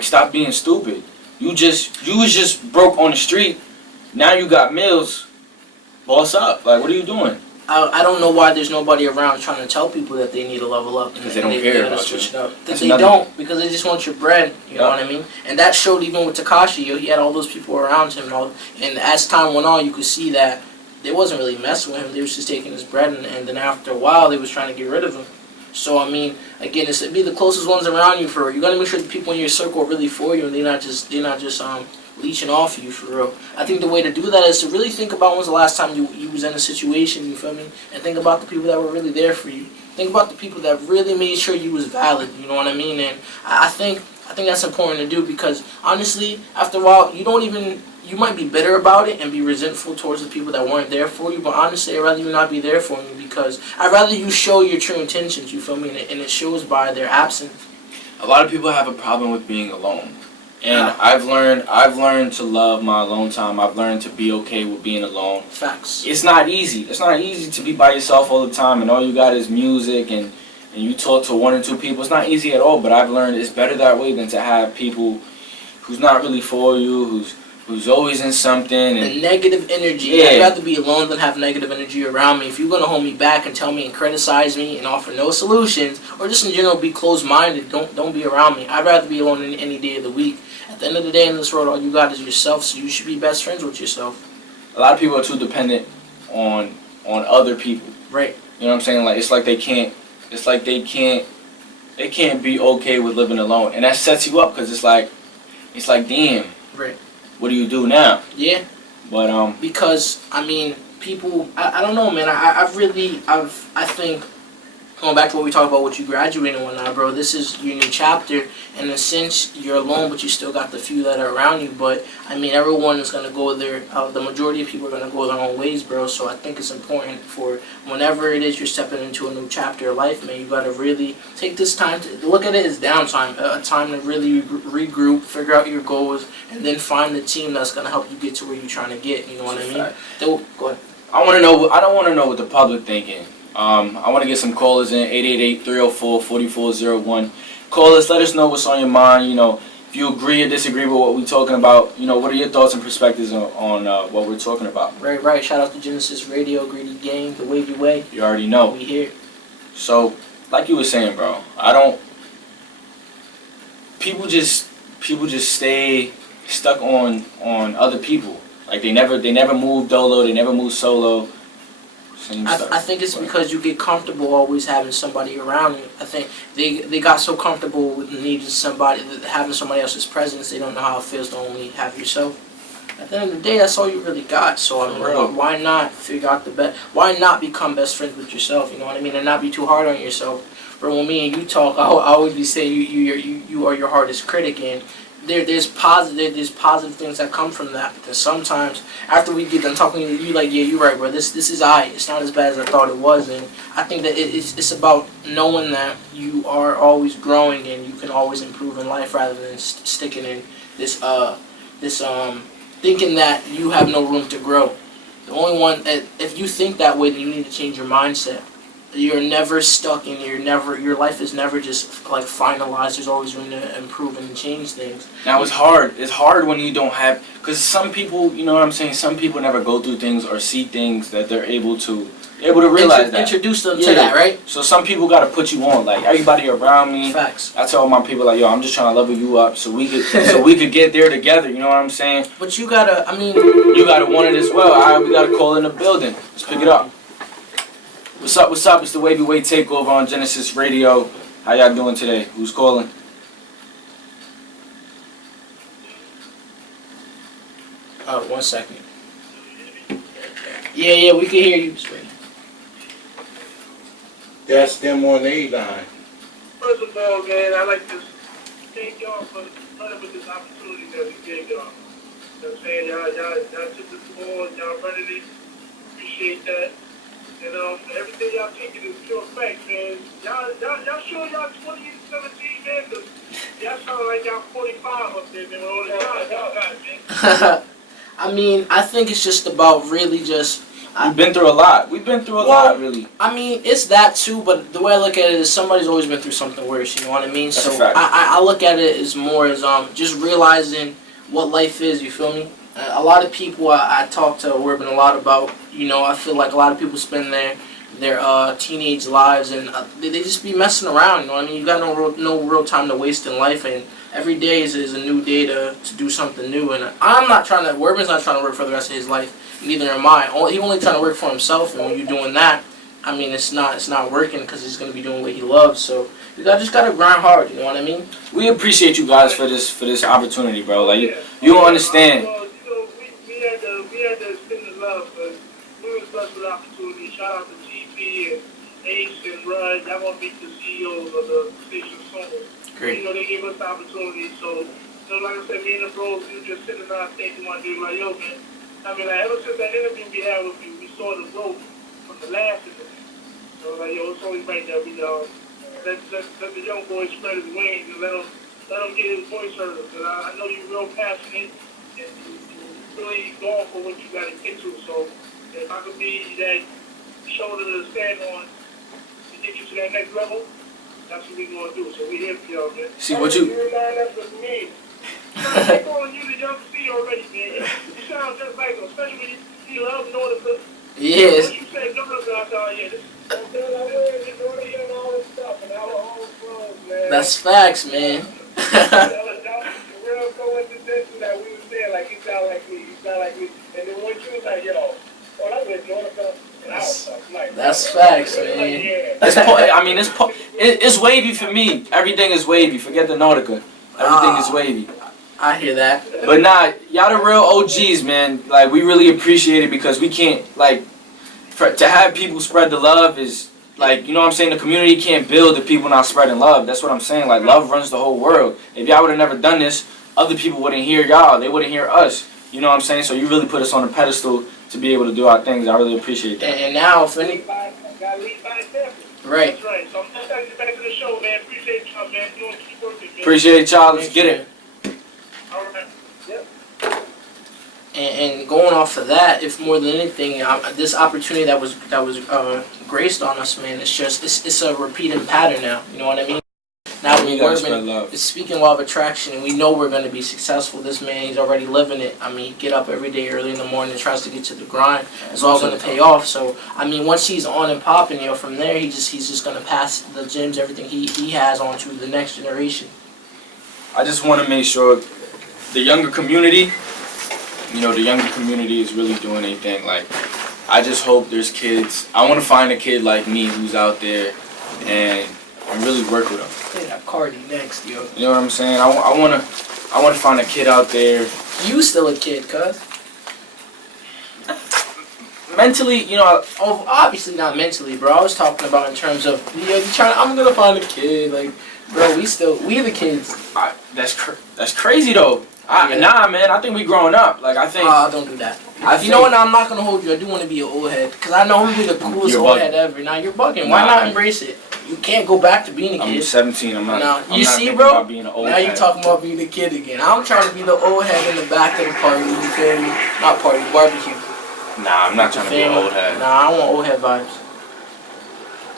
stop being stupid. You was just broke on the street. Now you got meals. Boss up. Like, what are you doing? I don't know why there's nobody around trying to tell people that they need to level up. Because they don't care about switch you. It up. They don't, because they just want your bread. You know what I mean? And that showed even with Tekashi. He had all those people around him. And as time went on, you could see that they wasn't really messing with him. They was just taking his bread. And then after a while, they was trying to get rid of him. So, I mean, again, it's be the closest ones around you for real. You got to make sure the people in your circle are really for you and they're not just leeching off you for real. I think the way to do that is to really think about when's the last time you was in a situation, you feel me? And think about the people that were really there for you. Think about the people that really made sure you was valid, you know what I mean? And I think that's important to do because honestly, after a while, you might be bitter about it and be resentful towards the people that weren't there for you, but honestly, I'd rather you not be there for me because I'd rather you show your true intentions, you feel me? And it shows by their absence. A lot of people have a problem with being alone. And I've learned to love my alone time. I've learned to be okay with being alone. Facts. It's not easy. It's not easy to be by yourself all the time and all you got is music and you talk to one or two people. It's not easy at all, but I've learned it's better that way than to have people who's not really for you, who's always in something. And the negative energy. Yeah. I'd rather be alone than have negative energy around me. If you're going to hold me back and tell me and criticize me and offer no solutions, or just in general be closed-minded, don't be around me. I'd rather be alone any day of the week. At the end of the day in this world, all you got is yourself, so you should be best friends with yourself. A lot of people are too dependent on other people. Right. You know what I'm saying? Like they can't be okay with living alone, and that sets you up because it's like damn. Right. What do you do now? Yeah. But because I mean, people. I don't know, man. I think. Going back to what we talked about, what you graduating and whatnot, bro, this is your new chapter. In a sense, you're alone, but you still got the few that are around you. But, I mean, everyone is going to go their, the majority of people are going to go their own ways, bro. So I think it's important for whenever it is you're stepping into a new chapter of life, man, you got to really take this time to look at it as downtime, a time to really regroup, figure out your goals, and then find the team that's going to help you get to where you're trying to get. You know what I mean? Go ahead. I don't want to know what the public thinking. I want to get some callers in, 888-304-4401. Call us, let us know what's on your mind. You know, if you agree or disagree with what we're talking about, you know, what are your thoughts and perspectives on what we're talking about? Right. Shout out to Gynesis Radio, Greedy Gang, the Wavyyway. You already know. We here. So, like you were saying, bro, people just stay stuck on other people. Like they never move dolo, they never move solo. I think it's because you get comfortable always having somebody around you. I think they got so comfortable with needing somebody, having somebody else's presence, they don't know how it feels to only have yourself. At the end of the day, that's all you really got. So I mean, why not figure out the best? Why not become best friends with yourself? You know what I mean, and not be too hard on yourself. But when me and you talk, I always be saying you are your hardest critic, and there's positive things that come from that. Because sometimes after we get done talking to you, like, yeah, you're right, bro. This is it's not as bad as I thought it was, and I think that it's about knowing that you are always growing and you can always improve in life rather than sticking in this thinking that you have no room to grow. The only one if you think that way, then you need to change your mindset. You're never stuck and your life is never just like finalized. There's always room to improve and change things. Now it's hard when you don't have, because some people, you know what I'm saying, some people never go through things or see things that they're able to realize that. Introduce them to that, right? So some people gotta put you on, like everybody around me. Facts. I tell my people like, yo, I'm just trying to level you up so we could get there together, you know what I'm saying? But you gotta you gotta want it as well. Alright, we got a call in the building. Let's pick it up. What's up? It's the Wavyyway takeover on Gynesis Radio. How y'all doing today? Who's calling? One second. Yeah, we can hear you. That's them on the line. First of all, man, I'd like to thank y'all for this opportunity that we gave y'all. You know what I'm saying? Y'all took the ball, y'all running it. Appreciate that. And everything y'all taking is pure facts, man. Y'all sure y'all 20 and 17, man? Cause y'all sound like y'all 45 up there, man. With all the time y'all got, man. I mean, I think it's just about really just. We've been through a lot. Really. I mean, it's that too, but the way I look at it is somebody's always been through something worse, you know what I mean? That's so a fact. I look at it as more as just realizing what life is, you feel me? A lot of people I talk to Werbin a lot about, you know, I feel like a lot of people spend their teenage lives and they just be messing around, you know what I mean? You got no real time to waste in life, and every day is a new day to do something new, and Werbin's not trying to work for the rest of his life. Neither am I. He only trying to work for himself, and when you're doing that, I mean, it's not working because he's gonna be doing what he loves. So you just gotta grind hard. You know what I mean? We appreciate you guys for this opportunity, bro. Like you don't understand. Well, you know, we had to extend the love, but we was blessed with the opportunity. Shout out to GP and Ace and Rud. Y'all gonna meet the CEOs of the station soon. Great. You know, they gave us the opportunity. So like I said, me and the bros, we were just sitting around thinking one day, like, yo, man. I mean, like, ever since that interview we had with you, we saw the growth from the last interview. So, like, yo, it's only right that we let the young boy spread his wings and let him let him get his voice heard. Because I know you're real passionate and you really going for what you got to get to. So if I could be that shoulder to stand on to get you to that next level, that's what we're going to do. So we're here for y'all, man. See what you. You remind us of me. I'm calling you the young C already, man. You sound just like him, especially when you love Nordica. Yes. Once you said Nordica, I thought, yeah, this is Nordica and all this stuff, and our own clothes, man. That's facts, man. That was real coincidental that we were saying, like, you sound like me, and then once you was like, yo, oh, that's with Nordica, and I was like, That's facts, like, man. yeah. It's wavy for me. Everything is wavy. Forget the Nautica. Everything is wavy. I hear that. But nah, y'all the real OGs, man. Like, we really appreciate it because we can't, like, to have people spread the love is, like, you know what I'm saying? The community can't build if people not spreading love. That's what I'm saying. Like, love runs the whole world. If y'all would have never done this, other people wouldn't hear y'all. They wouldn't hear us. You know what I'm saying? So you really put us on a pedestal to be able to do our things. I really appreciate that. And now, if any... Gotta lead by example. Right. That's right. So I'm just taking you back to the show, man. Appreciate y'all, man. You want to keep working, man. Appreciate y'all. Let's get it. All right. Yep. And going off of that, if more than anything, this opportunity that was graced on us, man, it's a repeating pattern now. You know what I mean? Now We when gotta spread Werbin love. is speaking law of attraction, and we know we're going to be successful. This man, he's already living it. I mean, he get up every day early in the morning and tries to get to the grind. It's all going to pay off. So I mean, once he's on and popping, from there he's just going to pass the gyms, everything he has on to the next generation. I just want to make sure the younger community, the younger community is really doing their thing. Like, I just hope there's kids. I want to find a kid like me who's out there and really work with them. Hey, that Cardi next, yo. You know what I'm saying? I want to find a kid out there. You still a kid, cuz? Mentally, Oh, obviously not mentally, bro. I was talking about in terms of, I'm gonna find a kid, like, bro. We the kids. that's crazy though. Nah, man. I think we growing up. Like, I think. Don't do that. You know what? I'm not gonna hold you. I do want to be an old head, cause I know I'm gonna be the coolest You're old bugging. head ever. Now you're bugging. Why not embrace it? You can't go back to being a I'm kid. 17. I'm not. Now, I'm you not see, thinking bro? about being an old Now you're head. talking about being a kid again. I'm trying to be the old head in the back of the party. You feel me? Not party, barbecue. Nah, I'm not trying to be an old head. Nah, I want old head vibes.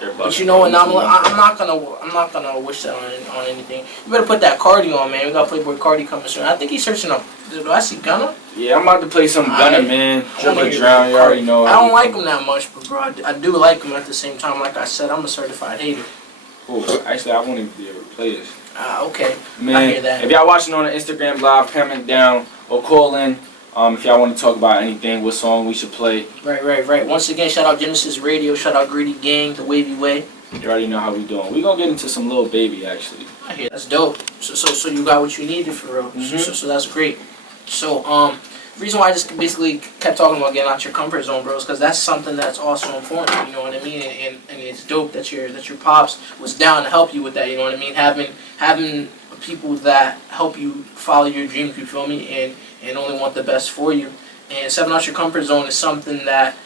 They're But bugging. you know what? I'm not gonna wish that on anything. You better put that Cardi on, man. We got Playboy Cardi coming soon. I think he's searching up. Do I see Gunna? Yeah, I'm about to play some Gunna, man. Dribble drown. You already know. I don't like him that much, but bro, I do like him at the same time. Like I said, I'm a certified hater. Cool. Actually, I won't even be able to play this. Okay. Man, I hear that. if y'all watching on the Instagram live, comment down or call in. If y'all want to talk about anything, what song we should play. Right. Once again, shout out Gynesis Radio, shout out Greedy Gang, the Wavyyway. You already know how we doing. We gonna get into some Lil Baby actually. I hear that's dope. So you got what you needed for real. Mhm. So that's great. So the reason why I just basically kept talking about getting out your comfort zone, bro, is because that's something that's also important. You know what I mean? And it's dope that your pops was down to help you with that. You know what I mean? Having people that help you follow your dreams. You feel me? And only want the best for you. And stepping out your comfort zone is something that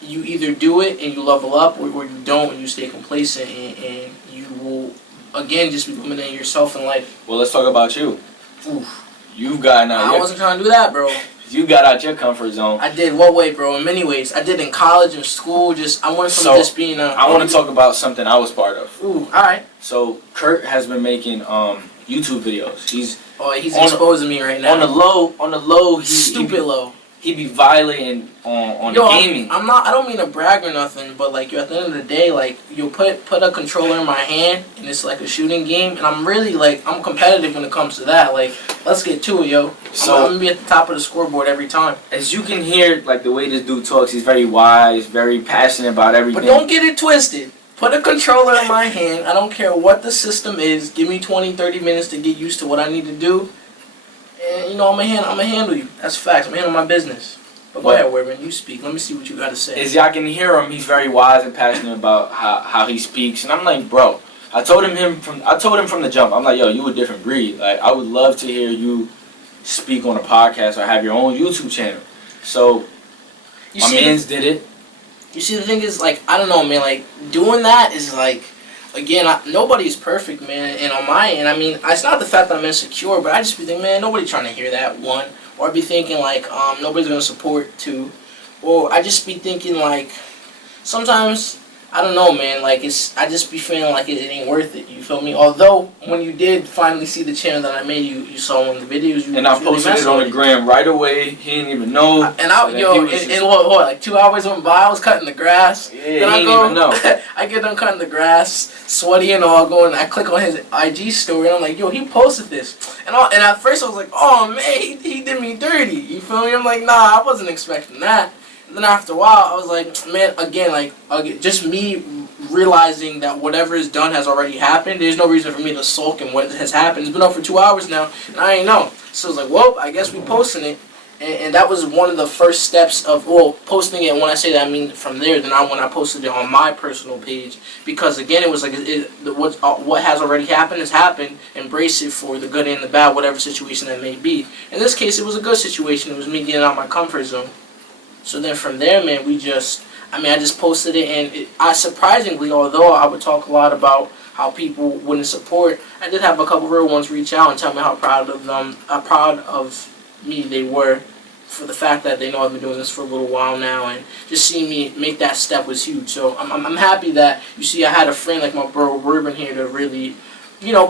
you either do it and you level up, or you don't and you stay complacent, and you will again just be limiting yourself in life. Well, let's talk about you. Oof. You've gotten out. I wasn't trying to do that, bro. You got out your comfort zone. I did what way, bro? In many ways. I did in college and school. I went from just being a... I want to talk about something I was part of. Ooh, alright. So Kurt has been making YouTube videos. He's exposing me right now. on the low. Stupid low. He be violating on Yo, gaming. I don't mean to brag or nothing, but like, at the end of the day, like, you'll put a controller in my hand and it's like a shooting game, and I'm really like, I'm competitive when it comes to that. Like, let's get to it, yo. So I'm gonna be at the top of the scoreboard every time. As you can hear, like the way this dude talks, he's very wise, very passionate about everything. But don't get it twisted. Put a controller in my hand. I don't care what the system is. Give me 20, 30 minutes to get used to what I need to do. And, I'm gonna handle you. That's facts. I'm gonna handle my business. But go ahead, Werbin, you speak. Let me see what you got to say. As y'all can hear him, he's very wise and passionate about how he speaks. And I'm like, bro, I told him from the jump. I'm like, yo, you a different breed. Like, I would love to hear you speak on a podcast or have your own YouTube channel. So, my mans did it. You see, the thing is, like, I don't know, man. Like, doing that is like again, nobody's perfect, man. And on my end, I mean, it's not the fact that I'm insecure, but I just be thinking, man, nobody's trying to hear that, one. Or I be thinking, like, nobody's going to support, two. Or I just be thinking, like, sometimes, I don't know, man, like, I just be feeling like it ain't worth it, you feel me? Although, when you did finally see the channel that I made, you saw one of the videos. And I posted it on the gram right away. He didn't even know. Like 2 hours went by, I was cutting the grass. Yeah, then he didn't even know. I get done cutting the grass, sweaty and all, I click on his IG story, and I'm like, yo, he posted this. And at first I was like, oh, man, he did me dirty, you feel me? I'm like, nah, I wasn't expecting that. And then after a while, I was like, man, again, just me realizing that whatever is done has already happened. There's no reason for me to sulk in what has happened. It's been up for 2 hours now, and I ain't know. So I was like, well, I guess we posting it. And that was one of the first steps of, well, posting it. When I say that, I mean from there, when I posted it on my personal page. Because, again, it was like, what has already happened has happened. Embrace it for the good and the bad, whatever situation that may be. In this case, it was a good situation. It was me getting out of my comfort zone. So then from there, man, I just posted it, and I surprisingly, although I would talk a lot about how people wouldn't support, I did have a couple real ones reach out and tell me how proud of me they were for the fact that they know I've been doing this for a little while now, and just seeing me make that step was huge. So I'm happy that, you see, I had a friend like my bro Werbin here to really,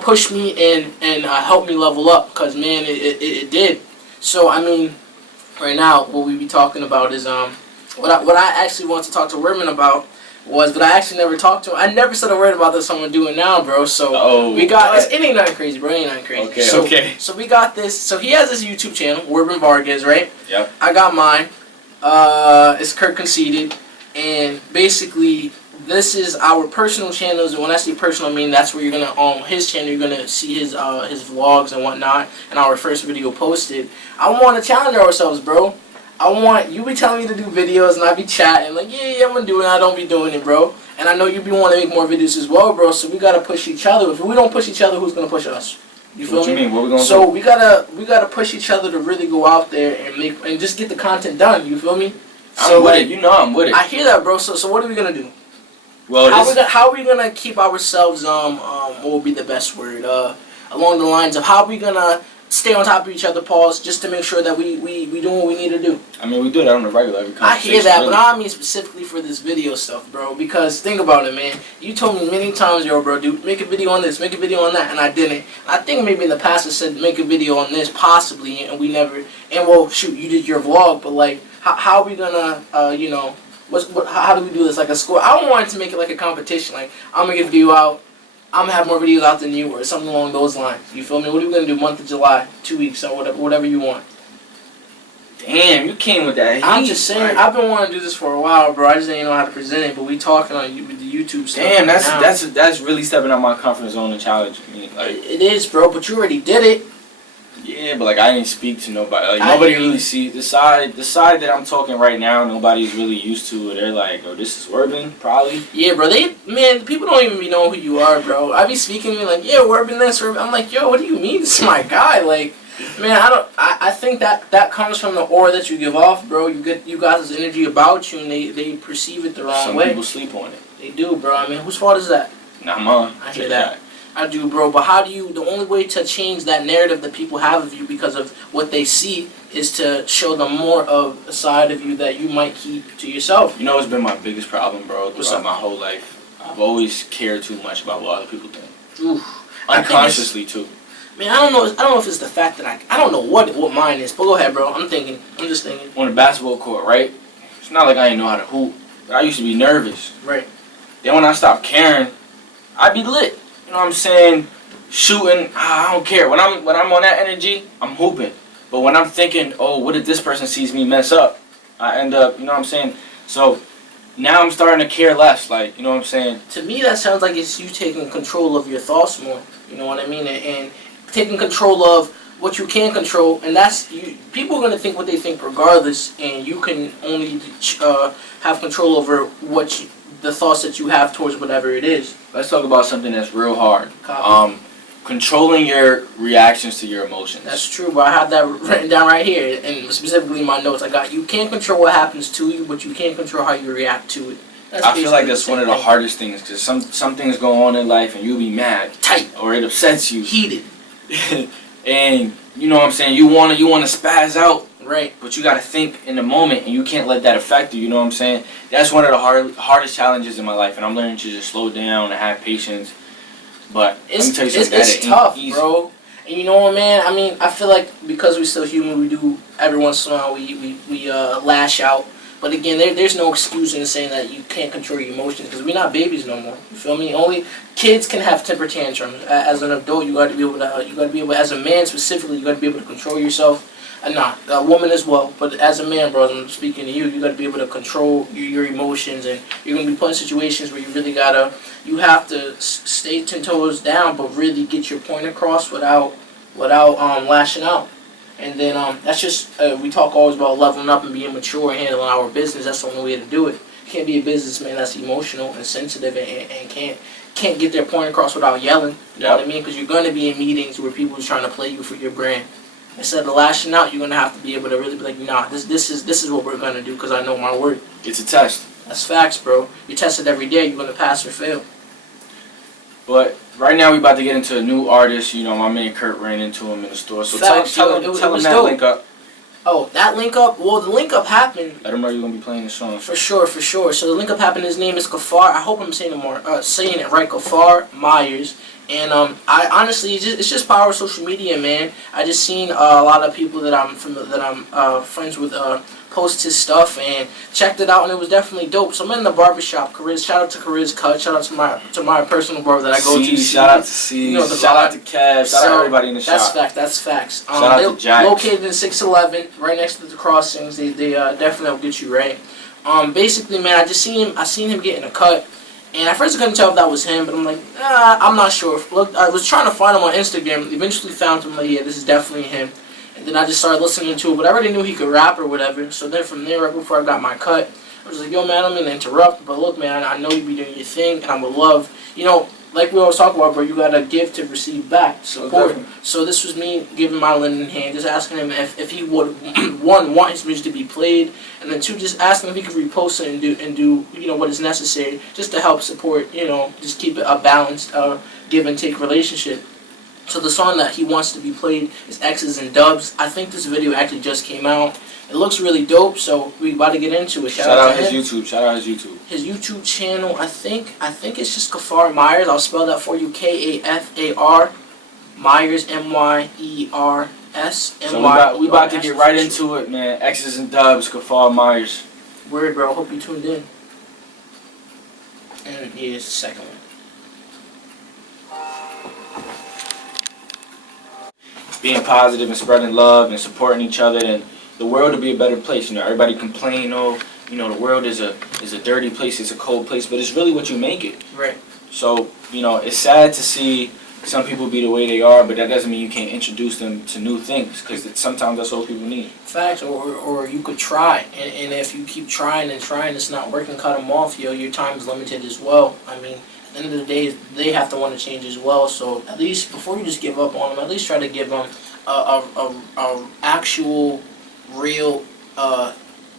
push me and help me level up, because, man, it did. So, I mean, right now, what we be talking about is what I actually want to talk to Werbin about was, but I actually never talked to him. I never said a word about this. I'm gonna do it now, bro. So we got it ain't nothing crazy, bro. It ain't nothing crazy. Okay. So we got this. So he has this YouTube channel, Werbin Vargas, right? Yep. I got mine. It's Kurt Conceited, and basically this is our personal channels. And when I say personal, I mean that's where you're gonna on his channel. You're gonna see his vlogs and whatnot, and our first video posted. I want to challenge ourselves, bro. I want you be telling me to do videos, and I be chatting like, yeah, I'm gonna do it. And I don't be doing it, bro. And I know you be wanting to make more videos as well, bro. So we gotta push each other. If we don't push each other, who's gonna push us? You feel me? What you mean? What we gonna do? So we gotta push each other to really go out there and just get the content done. You feel me? I'm with it. You know I'm with it. I hear that, bro. So what are we gonna do? Well, how are we gonna keep ourselves what would be the best word along the lines of how are we gonna stay on top of each other, pause, just to make sure that we doing what we need to do. I mean, we do that on the regular. I hear that, really. But I mean specifically for this video stuff, bro. Because think about it, man. You told me many times, yo, bro, dude, make a video on this, make a video on that, and I didn't. I think maybe in the past I said make a video on this, possibly, and we never. And well, shoot, you did your vlog, but like, how are we gonna, how do we do this? Like a score? I wanted to make it like a competition. Like, I'm gonna get a video out. I'm gonna have more videos out than you, or something along those lines. You feel me? What are we gonna do? Month of July, 2 weeks, or whatever you want. Damn, you came with that heat. I'm just saying, right? I've been wanting to do this for a while, bro. I just didn't know how to present it, but we talking on with the YouTube stuff. Damn, that's really stepping out my comfort zone and challenging me. Like, it is, bro. But you already did it. Yeah, but like I didn't speak to nobody. Like nobody really see the side that I'm talking right now. Nobody's really used to it. They're like, oh, this is Werbin, probably. Yeah, bro. People don't even know who you are, bro. I be speaking to me like, yeah, Werbin this, Werbin. I'm like, yo, what do you mean? This is my guy. Like, man, I think that comes from the aura that you give off, bro. You got this energy about you, and they perceive it the wrong way. Some people sleep on it. They do, bro. I mean, whose fault is that? Not mine. I hear that. I do, bro, but the only way to change that narrative that people have of you because of what they see is to show them more of a side of you that you might keep to yourself. You know what's been my biggest problem, bro, throughout my whole life? I've always cared too much about what other people think. Oof. Unconsciously, too. Man, I don't know if it's the fact that I don't know what mine is, but go ahead, bro. I'm just thinking. On the basketball court, right? It's not like I didn't know how to hoop. I used to be nervous. Right. Then when I stopped caring, I'd be lit. You know what I'm saying? Shooting, I don't care. When I'm on that energy, I'm hooping. But when I'm thinking, oh, what if this person sees me mess up? I end up, you know what I'm saying? So now I'm starting to care less. Like, you know what I'm saying? To me, that sounds like it's you taking control of your thoughts more. You know what I mean? And taking control of what you can control. And that's you. People are gonna think what they think regardless, and you can only have control over the thoughts that you have towards whatever it is. Let's talk about something that's real hard. Controlling your reactions to your emotions. That's true, but I have that written down right here, and specifically in my notes. I got, you can't control what happens to you, but you can control how you react to it. I feel like that's one of the hardest things, because some things go on in life and you'll be mad, tight, or it upsets you, heated, and you know what I'm saying. You wanna spaz out, right? but you gotta think in the moment, and you can't let that affect you. You know what I'm saying? That's one of the hardest challenges in my life, and I'm learning to just slow down and have patience. But let me tell you something, it's tough, bro. And you know what, man? I mean, I feel like because we're still human, we do every once in a while we lash out. But again, there's no excuse in saying that you can't control your emotions, because we're not babies no more. You feel me? Only kids can have temper tantrums. As an adult, you got to be able, as a man specifically, you got to be able to control yourself. And not a woman as well, but as a man, bro, I'm speaking to you. You got to be able to control your emotions, and you're gonna be put in situations where you have to stay 10 toes down, but really get your point across without lashing out. And then that's just we talk always about leveling up and being mature and handling our business. That's the only way to do it. You can't be a businessman that's emotional and sensitive and can't get their point across without yelling. You know what I mean? Because you're gonna be in meetings where people are trying to play you for your brand. Instead of lashing out, you're gonna have to be able to really be like, nah, this is what we're gonna do, because I know my worth. It's a test. That's facts, bro. You test it every day. You're gonna pass or fail. But right now we about to get into a new artist. You know, my man Kurt ran into him in the store. So facts, tell him that dope. link up. Oh, that link up? Well, the link up happened. Let him know you're gonna be playing the song. For sure. So the link up happened. His name is Kafar. I hope I'm saying it right. Kafar Myers. And I honestly, it's just power of social media, man. I just seen a lot of people that I'm friends with post his stuff and checked it out, and it was definitely dope. So I'm in the barbershop. Shout out to Kariz Cut. Shout out to my personal barber that I go to. Shout out to C. You know, shout out to Kev. Shout out to everybody in the shop. That's facts. Shout out to Jack. Located in 611, right next to the crossings. They definitely will get you right. Basically, man, I seen him getting a cut. And at first I couldn't tell if that was him, but I'm like, I'm not sure. Look, I was trying to find him on Instagram. Eventually found him, like, yeah, this is definitely him. And then I just started listening to it, but I already knew he could rap or whatever. So then from there, right before I got my cut, I was like, yo, man, I'm going to interrupt. But look, man, I know you be doing your thing, and I would love, you know, like we always talk about, bro, you got to give to receive back, support. So this was me giving my lending hand, just asking him if he would, one, want his music to be played, and then two, just asking if he could repost it and do you know, what is necessary just to help support, you know, just keep it a balanced give and take relationship. So the song that he wants to be played is X's and Dubs. I think this video actually just came out. It looks really dope, so we about to get into it. Shout out his YouTube. Shout out his YouTube. His YouTube channel, I think it's just Kafar Myers. I'll spell that for you. Kafar Myers, Myers. So we about to get right into it, man. X's and Dubs, Kafar Myers. Word, bro. Hope you tuned in. And here's the second one. Being positive and spreading love and supporting each other, and the world will be a better place. You know, everybody complain, oh, you know, the world is a dirty place, it's a cold place, but it's really what you make it. Right. So, you know, it's sad to see some people be the way they are, but that doesn't mean you can't introduce them to new things, because sometimes that's all people need. Facts, or you could try, and if you keep trying and trying, it's not working, cut them off, yo, your time is limited as well. I mean, at the end of the day, they have to want to change as well, so at least, before you just give up on them, at least try to give them a actual, real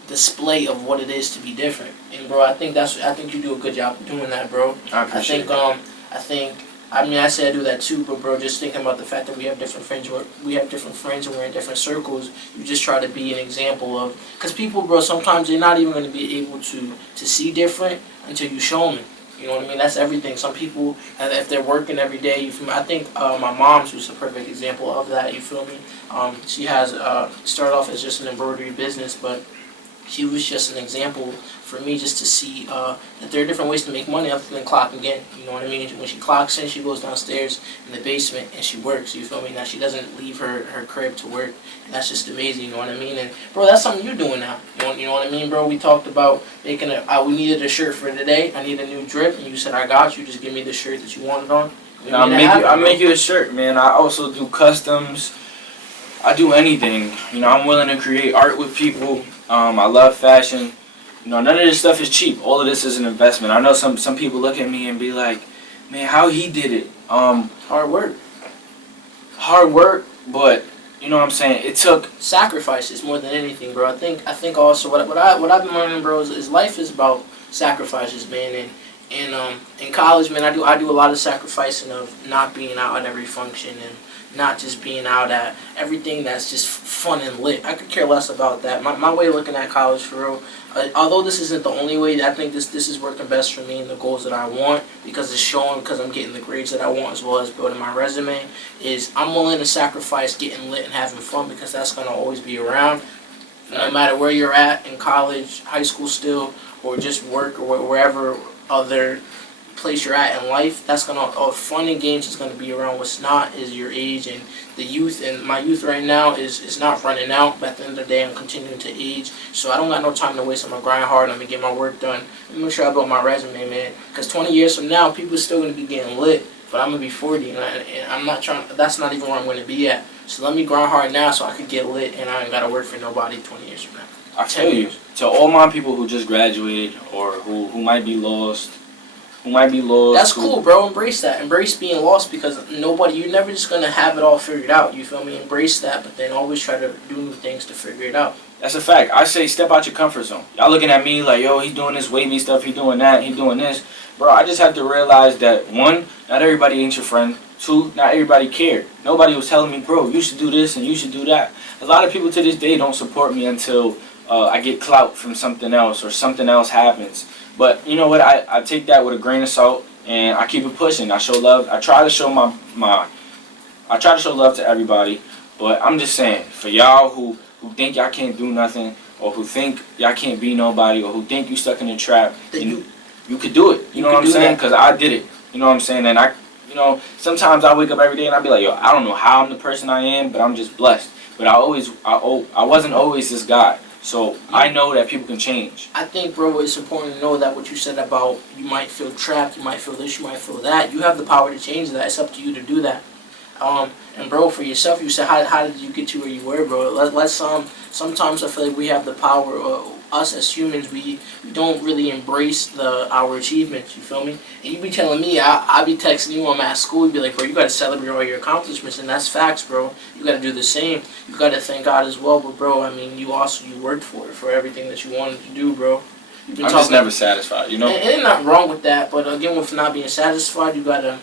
display of what it is to be different. And bro, I think you do a good job of doing that, bro. I appreciate that. I mean, I say I do that too, but bro, just thinking about the fact that we have different friends, and we're in different circles, you just try to be an example of, because people, bro, sometimes they're not even going to be able to see different until you show them. You know what I mean? That's everything. Some people, if they're working every day, you feel me? I think my mom's was a perfect example of that. You feel me? She has started off as just an embroidery business, but she was just an example for me, just to see that there are different ways to make money other than clocking in. You know what I mean? When she clocks in, she goes downstairs in the basement and she works. You feel me? Now she doesn't leave her crib to work. And that's just amazing. You know what I mean? And bro, that's something you're doing now. You know what I mean, bro? We talked about making we needed a shirt for today. I need a new drip, and you said I got you. Just give me the shirt that you wanted on. I'll make you a shirt, man. I also do customs. I do anything. You know, I'm willing to create art with people. I love fashion. You know, none of this stuff is cheap. All of this is an investment. I know some people look at me and be like, man, how he did it? Hard work, but you know what I'm saying? It took sacrifices more than anything, bro. I think also what I've been learning, bro, is life is about sacrifices, man. And in college, man, I do a lot of sacrificing of not being out at every function and not just being out at everything that's just fun and lit. I could care less about that. My way of looking at college, for real, although this isn't the only way, I think this is working best for me and the goals that I want, because it's showing, because I'm getting the grades that I want as well as building my resume, is I'm willing to sacrifice getting lit and having fun, because that's going to always be around. No matter where you're at in college, high school still, or just work, or wherever other place you're at in life, that's gonna fun and games is gonna be around. What's not is your age and the youth, and my youth right now is not running out, but at the end of the day I'm continuing to age, so I don't got no time to waste. I'm gonna grind hard, I'm gonna get my work done, and make sure I build my resume, man, because 20 years from now people are still gonna be getting lit, but I'm gonna be 40 and I'm not trying, that's not even where I'm gonna be at. So let me grind hard now so I could get lit and I ain't gotta work for nobody 20 years from now. I feel you. To all my people who just graduated or who might be lost, That's cool, bro. Embrace that. Embrace being lost, because you're never just gonna have it all figured out. You feel me? Embrace that, but then always try to do new things to figure it out. That's a fact. I say step out your comfort zone. Y'all looking at me like, yo, he's doing this wavy stuff, he doing that, he doing this. Bro, I just have to realize that, one, not everybody ain't your friend. Two, not everybody cared. Nobody was telling me, bro, you should do this and you should do that. A lot of people to this day don't support me until I get clout from something else or something else happens. But you know what? I take that with a grain of salt and I keep it pushing. I show love. I try to show I try to show love to everybody. But I'm just saying, for y'all who think y'all can't do nothing, or who think y'all can't be nobody, or who think you stuck in a trap, you could do it. You know what I'm saying? Because I did it. You know what I'm saying? And sometimes I wake up every day and I be like, yo, I don't know how I'm the person I am, but I'm just blessed. But I wasn't always this guy. So I know that people can change. I think, bro, it's important to know that what you said about you might feel trapped, you might feel this, you might feel that. You have the power to change that. It's up to you to do that. And bro, for yourself, you said, how did you get to where you were, bro? Let's sometimes I feel like we have the power. Us as humans, we don't really embrace our achievements. You feel me? And you be telling me, I be texting you when I'm at school. You be like, bro, you gotta celebrate all your accomplishments, and that's facts, bro. You gotta do the same. You gotta thank God as well. But bro, I mean, you worked for everything that you wanted to do, bro. I'm just never satisfied, you know. And ain't nothing wrong with that. But again, with not being satisfied, you gotta.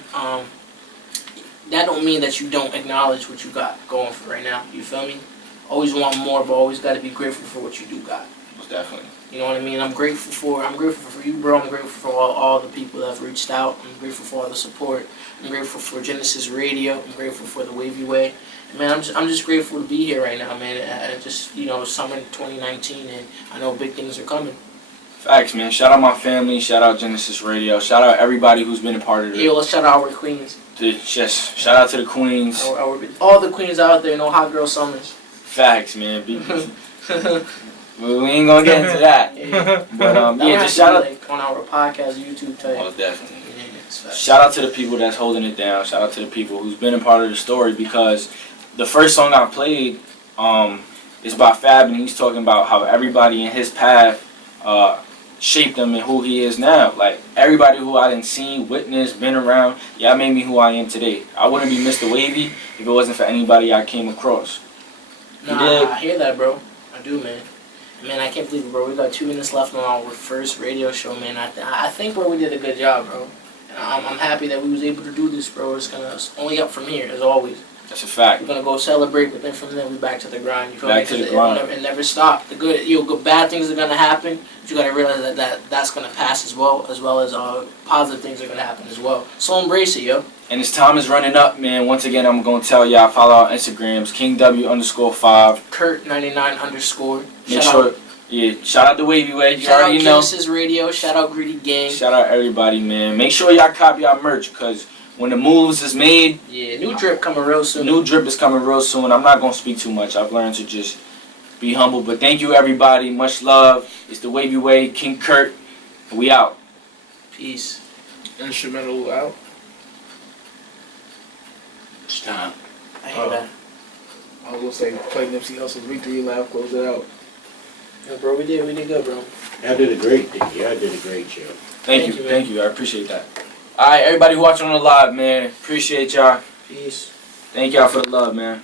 That don't mean that you don't acknowledge what you got going for right now. You feel me? Always want more, but always gotta be grateful for what you do got. Definitely. You know what I mean? I'm grateful for you, bro. I'm grateful for all the people that have reached out. I'm grateful for all the support. I'm grateful for Gynesis Radio. I'm grateful for the Wavyyway. And man, I'm just grateful to be here right now, man. And just, summer 2019, and I know big things are coming. Facts, man. Shout out my family. Shout out Gynesis Radio. Shout out everybody who's been a part of it. Yo, let's shout out our queens. Yes, shout out to the queens. All the queens out there. No hot girl summers. Facts, man. We ain't gonna get into that. Yeah. But just shout out on our podcast, YouTube type. Oh, definitely. Yeah, shout out to the people that's holding it down. Shout out to the people who's been a part of the story, because the first song I played is by Fab, and he's talking about how everybody in his path shaped him and who he is now. Like, everybody who I didn't see, witnessed, been around, y'all made me who I am today. I wouldn't be Mr. Wavy if it wasn't for anybody I came across. Nah, I hear that, bro. I do, man. Man, I can't believe it, bro. We got 2 minutes left on our first radio show, man. I think, bro, we did a good job, bro. And I'm happy that we was able to do this, bro. It's only up from here, as always. That's a fact. We're gonna go celebrate, but then from there we back to the grind. You feel back me? To the grind. It never stop. The good, bad things are gonna happen, but you gotta realize that's gonna pass as well as positive things are gonna happen as well. So embrace it, yo. And this time is running up, man. Once again, I'm gonna tell y'all, follow our Instagrams, KingW_5, Kurt99_. Shout out to Wavyyway. Shout out Gynesis Radio. Shout out Greedy Gang. Shout out everybody, man. Make sure y'all copy our merch, because when the moves is made, new drip coming real soon. New drip is coming real soon. I'm not gonna speak too much. I've learned to just be humble. But thank you, everybody. Much love. It's the Wavyyway, King Kurt. We out. Peace. Instrumental out. It's time. I hear that. I was gonna say play Nipsey Hussle's Victory Lap, close it out. Yeah, bro, we did good, bro. Y'all did a great thing. Y'all did a great job. Thank you. I appreciate that. All right, everybody who watching on the live, man. Appreciate y'all. Peace. Thank y'all for the love, man.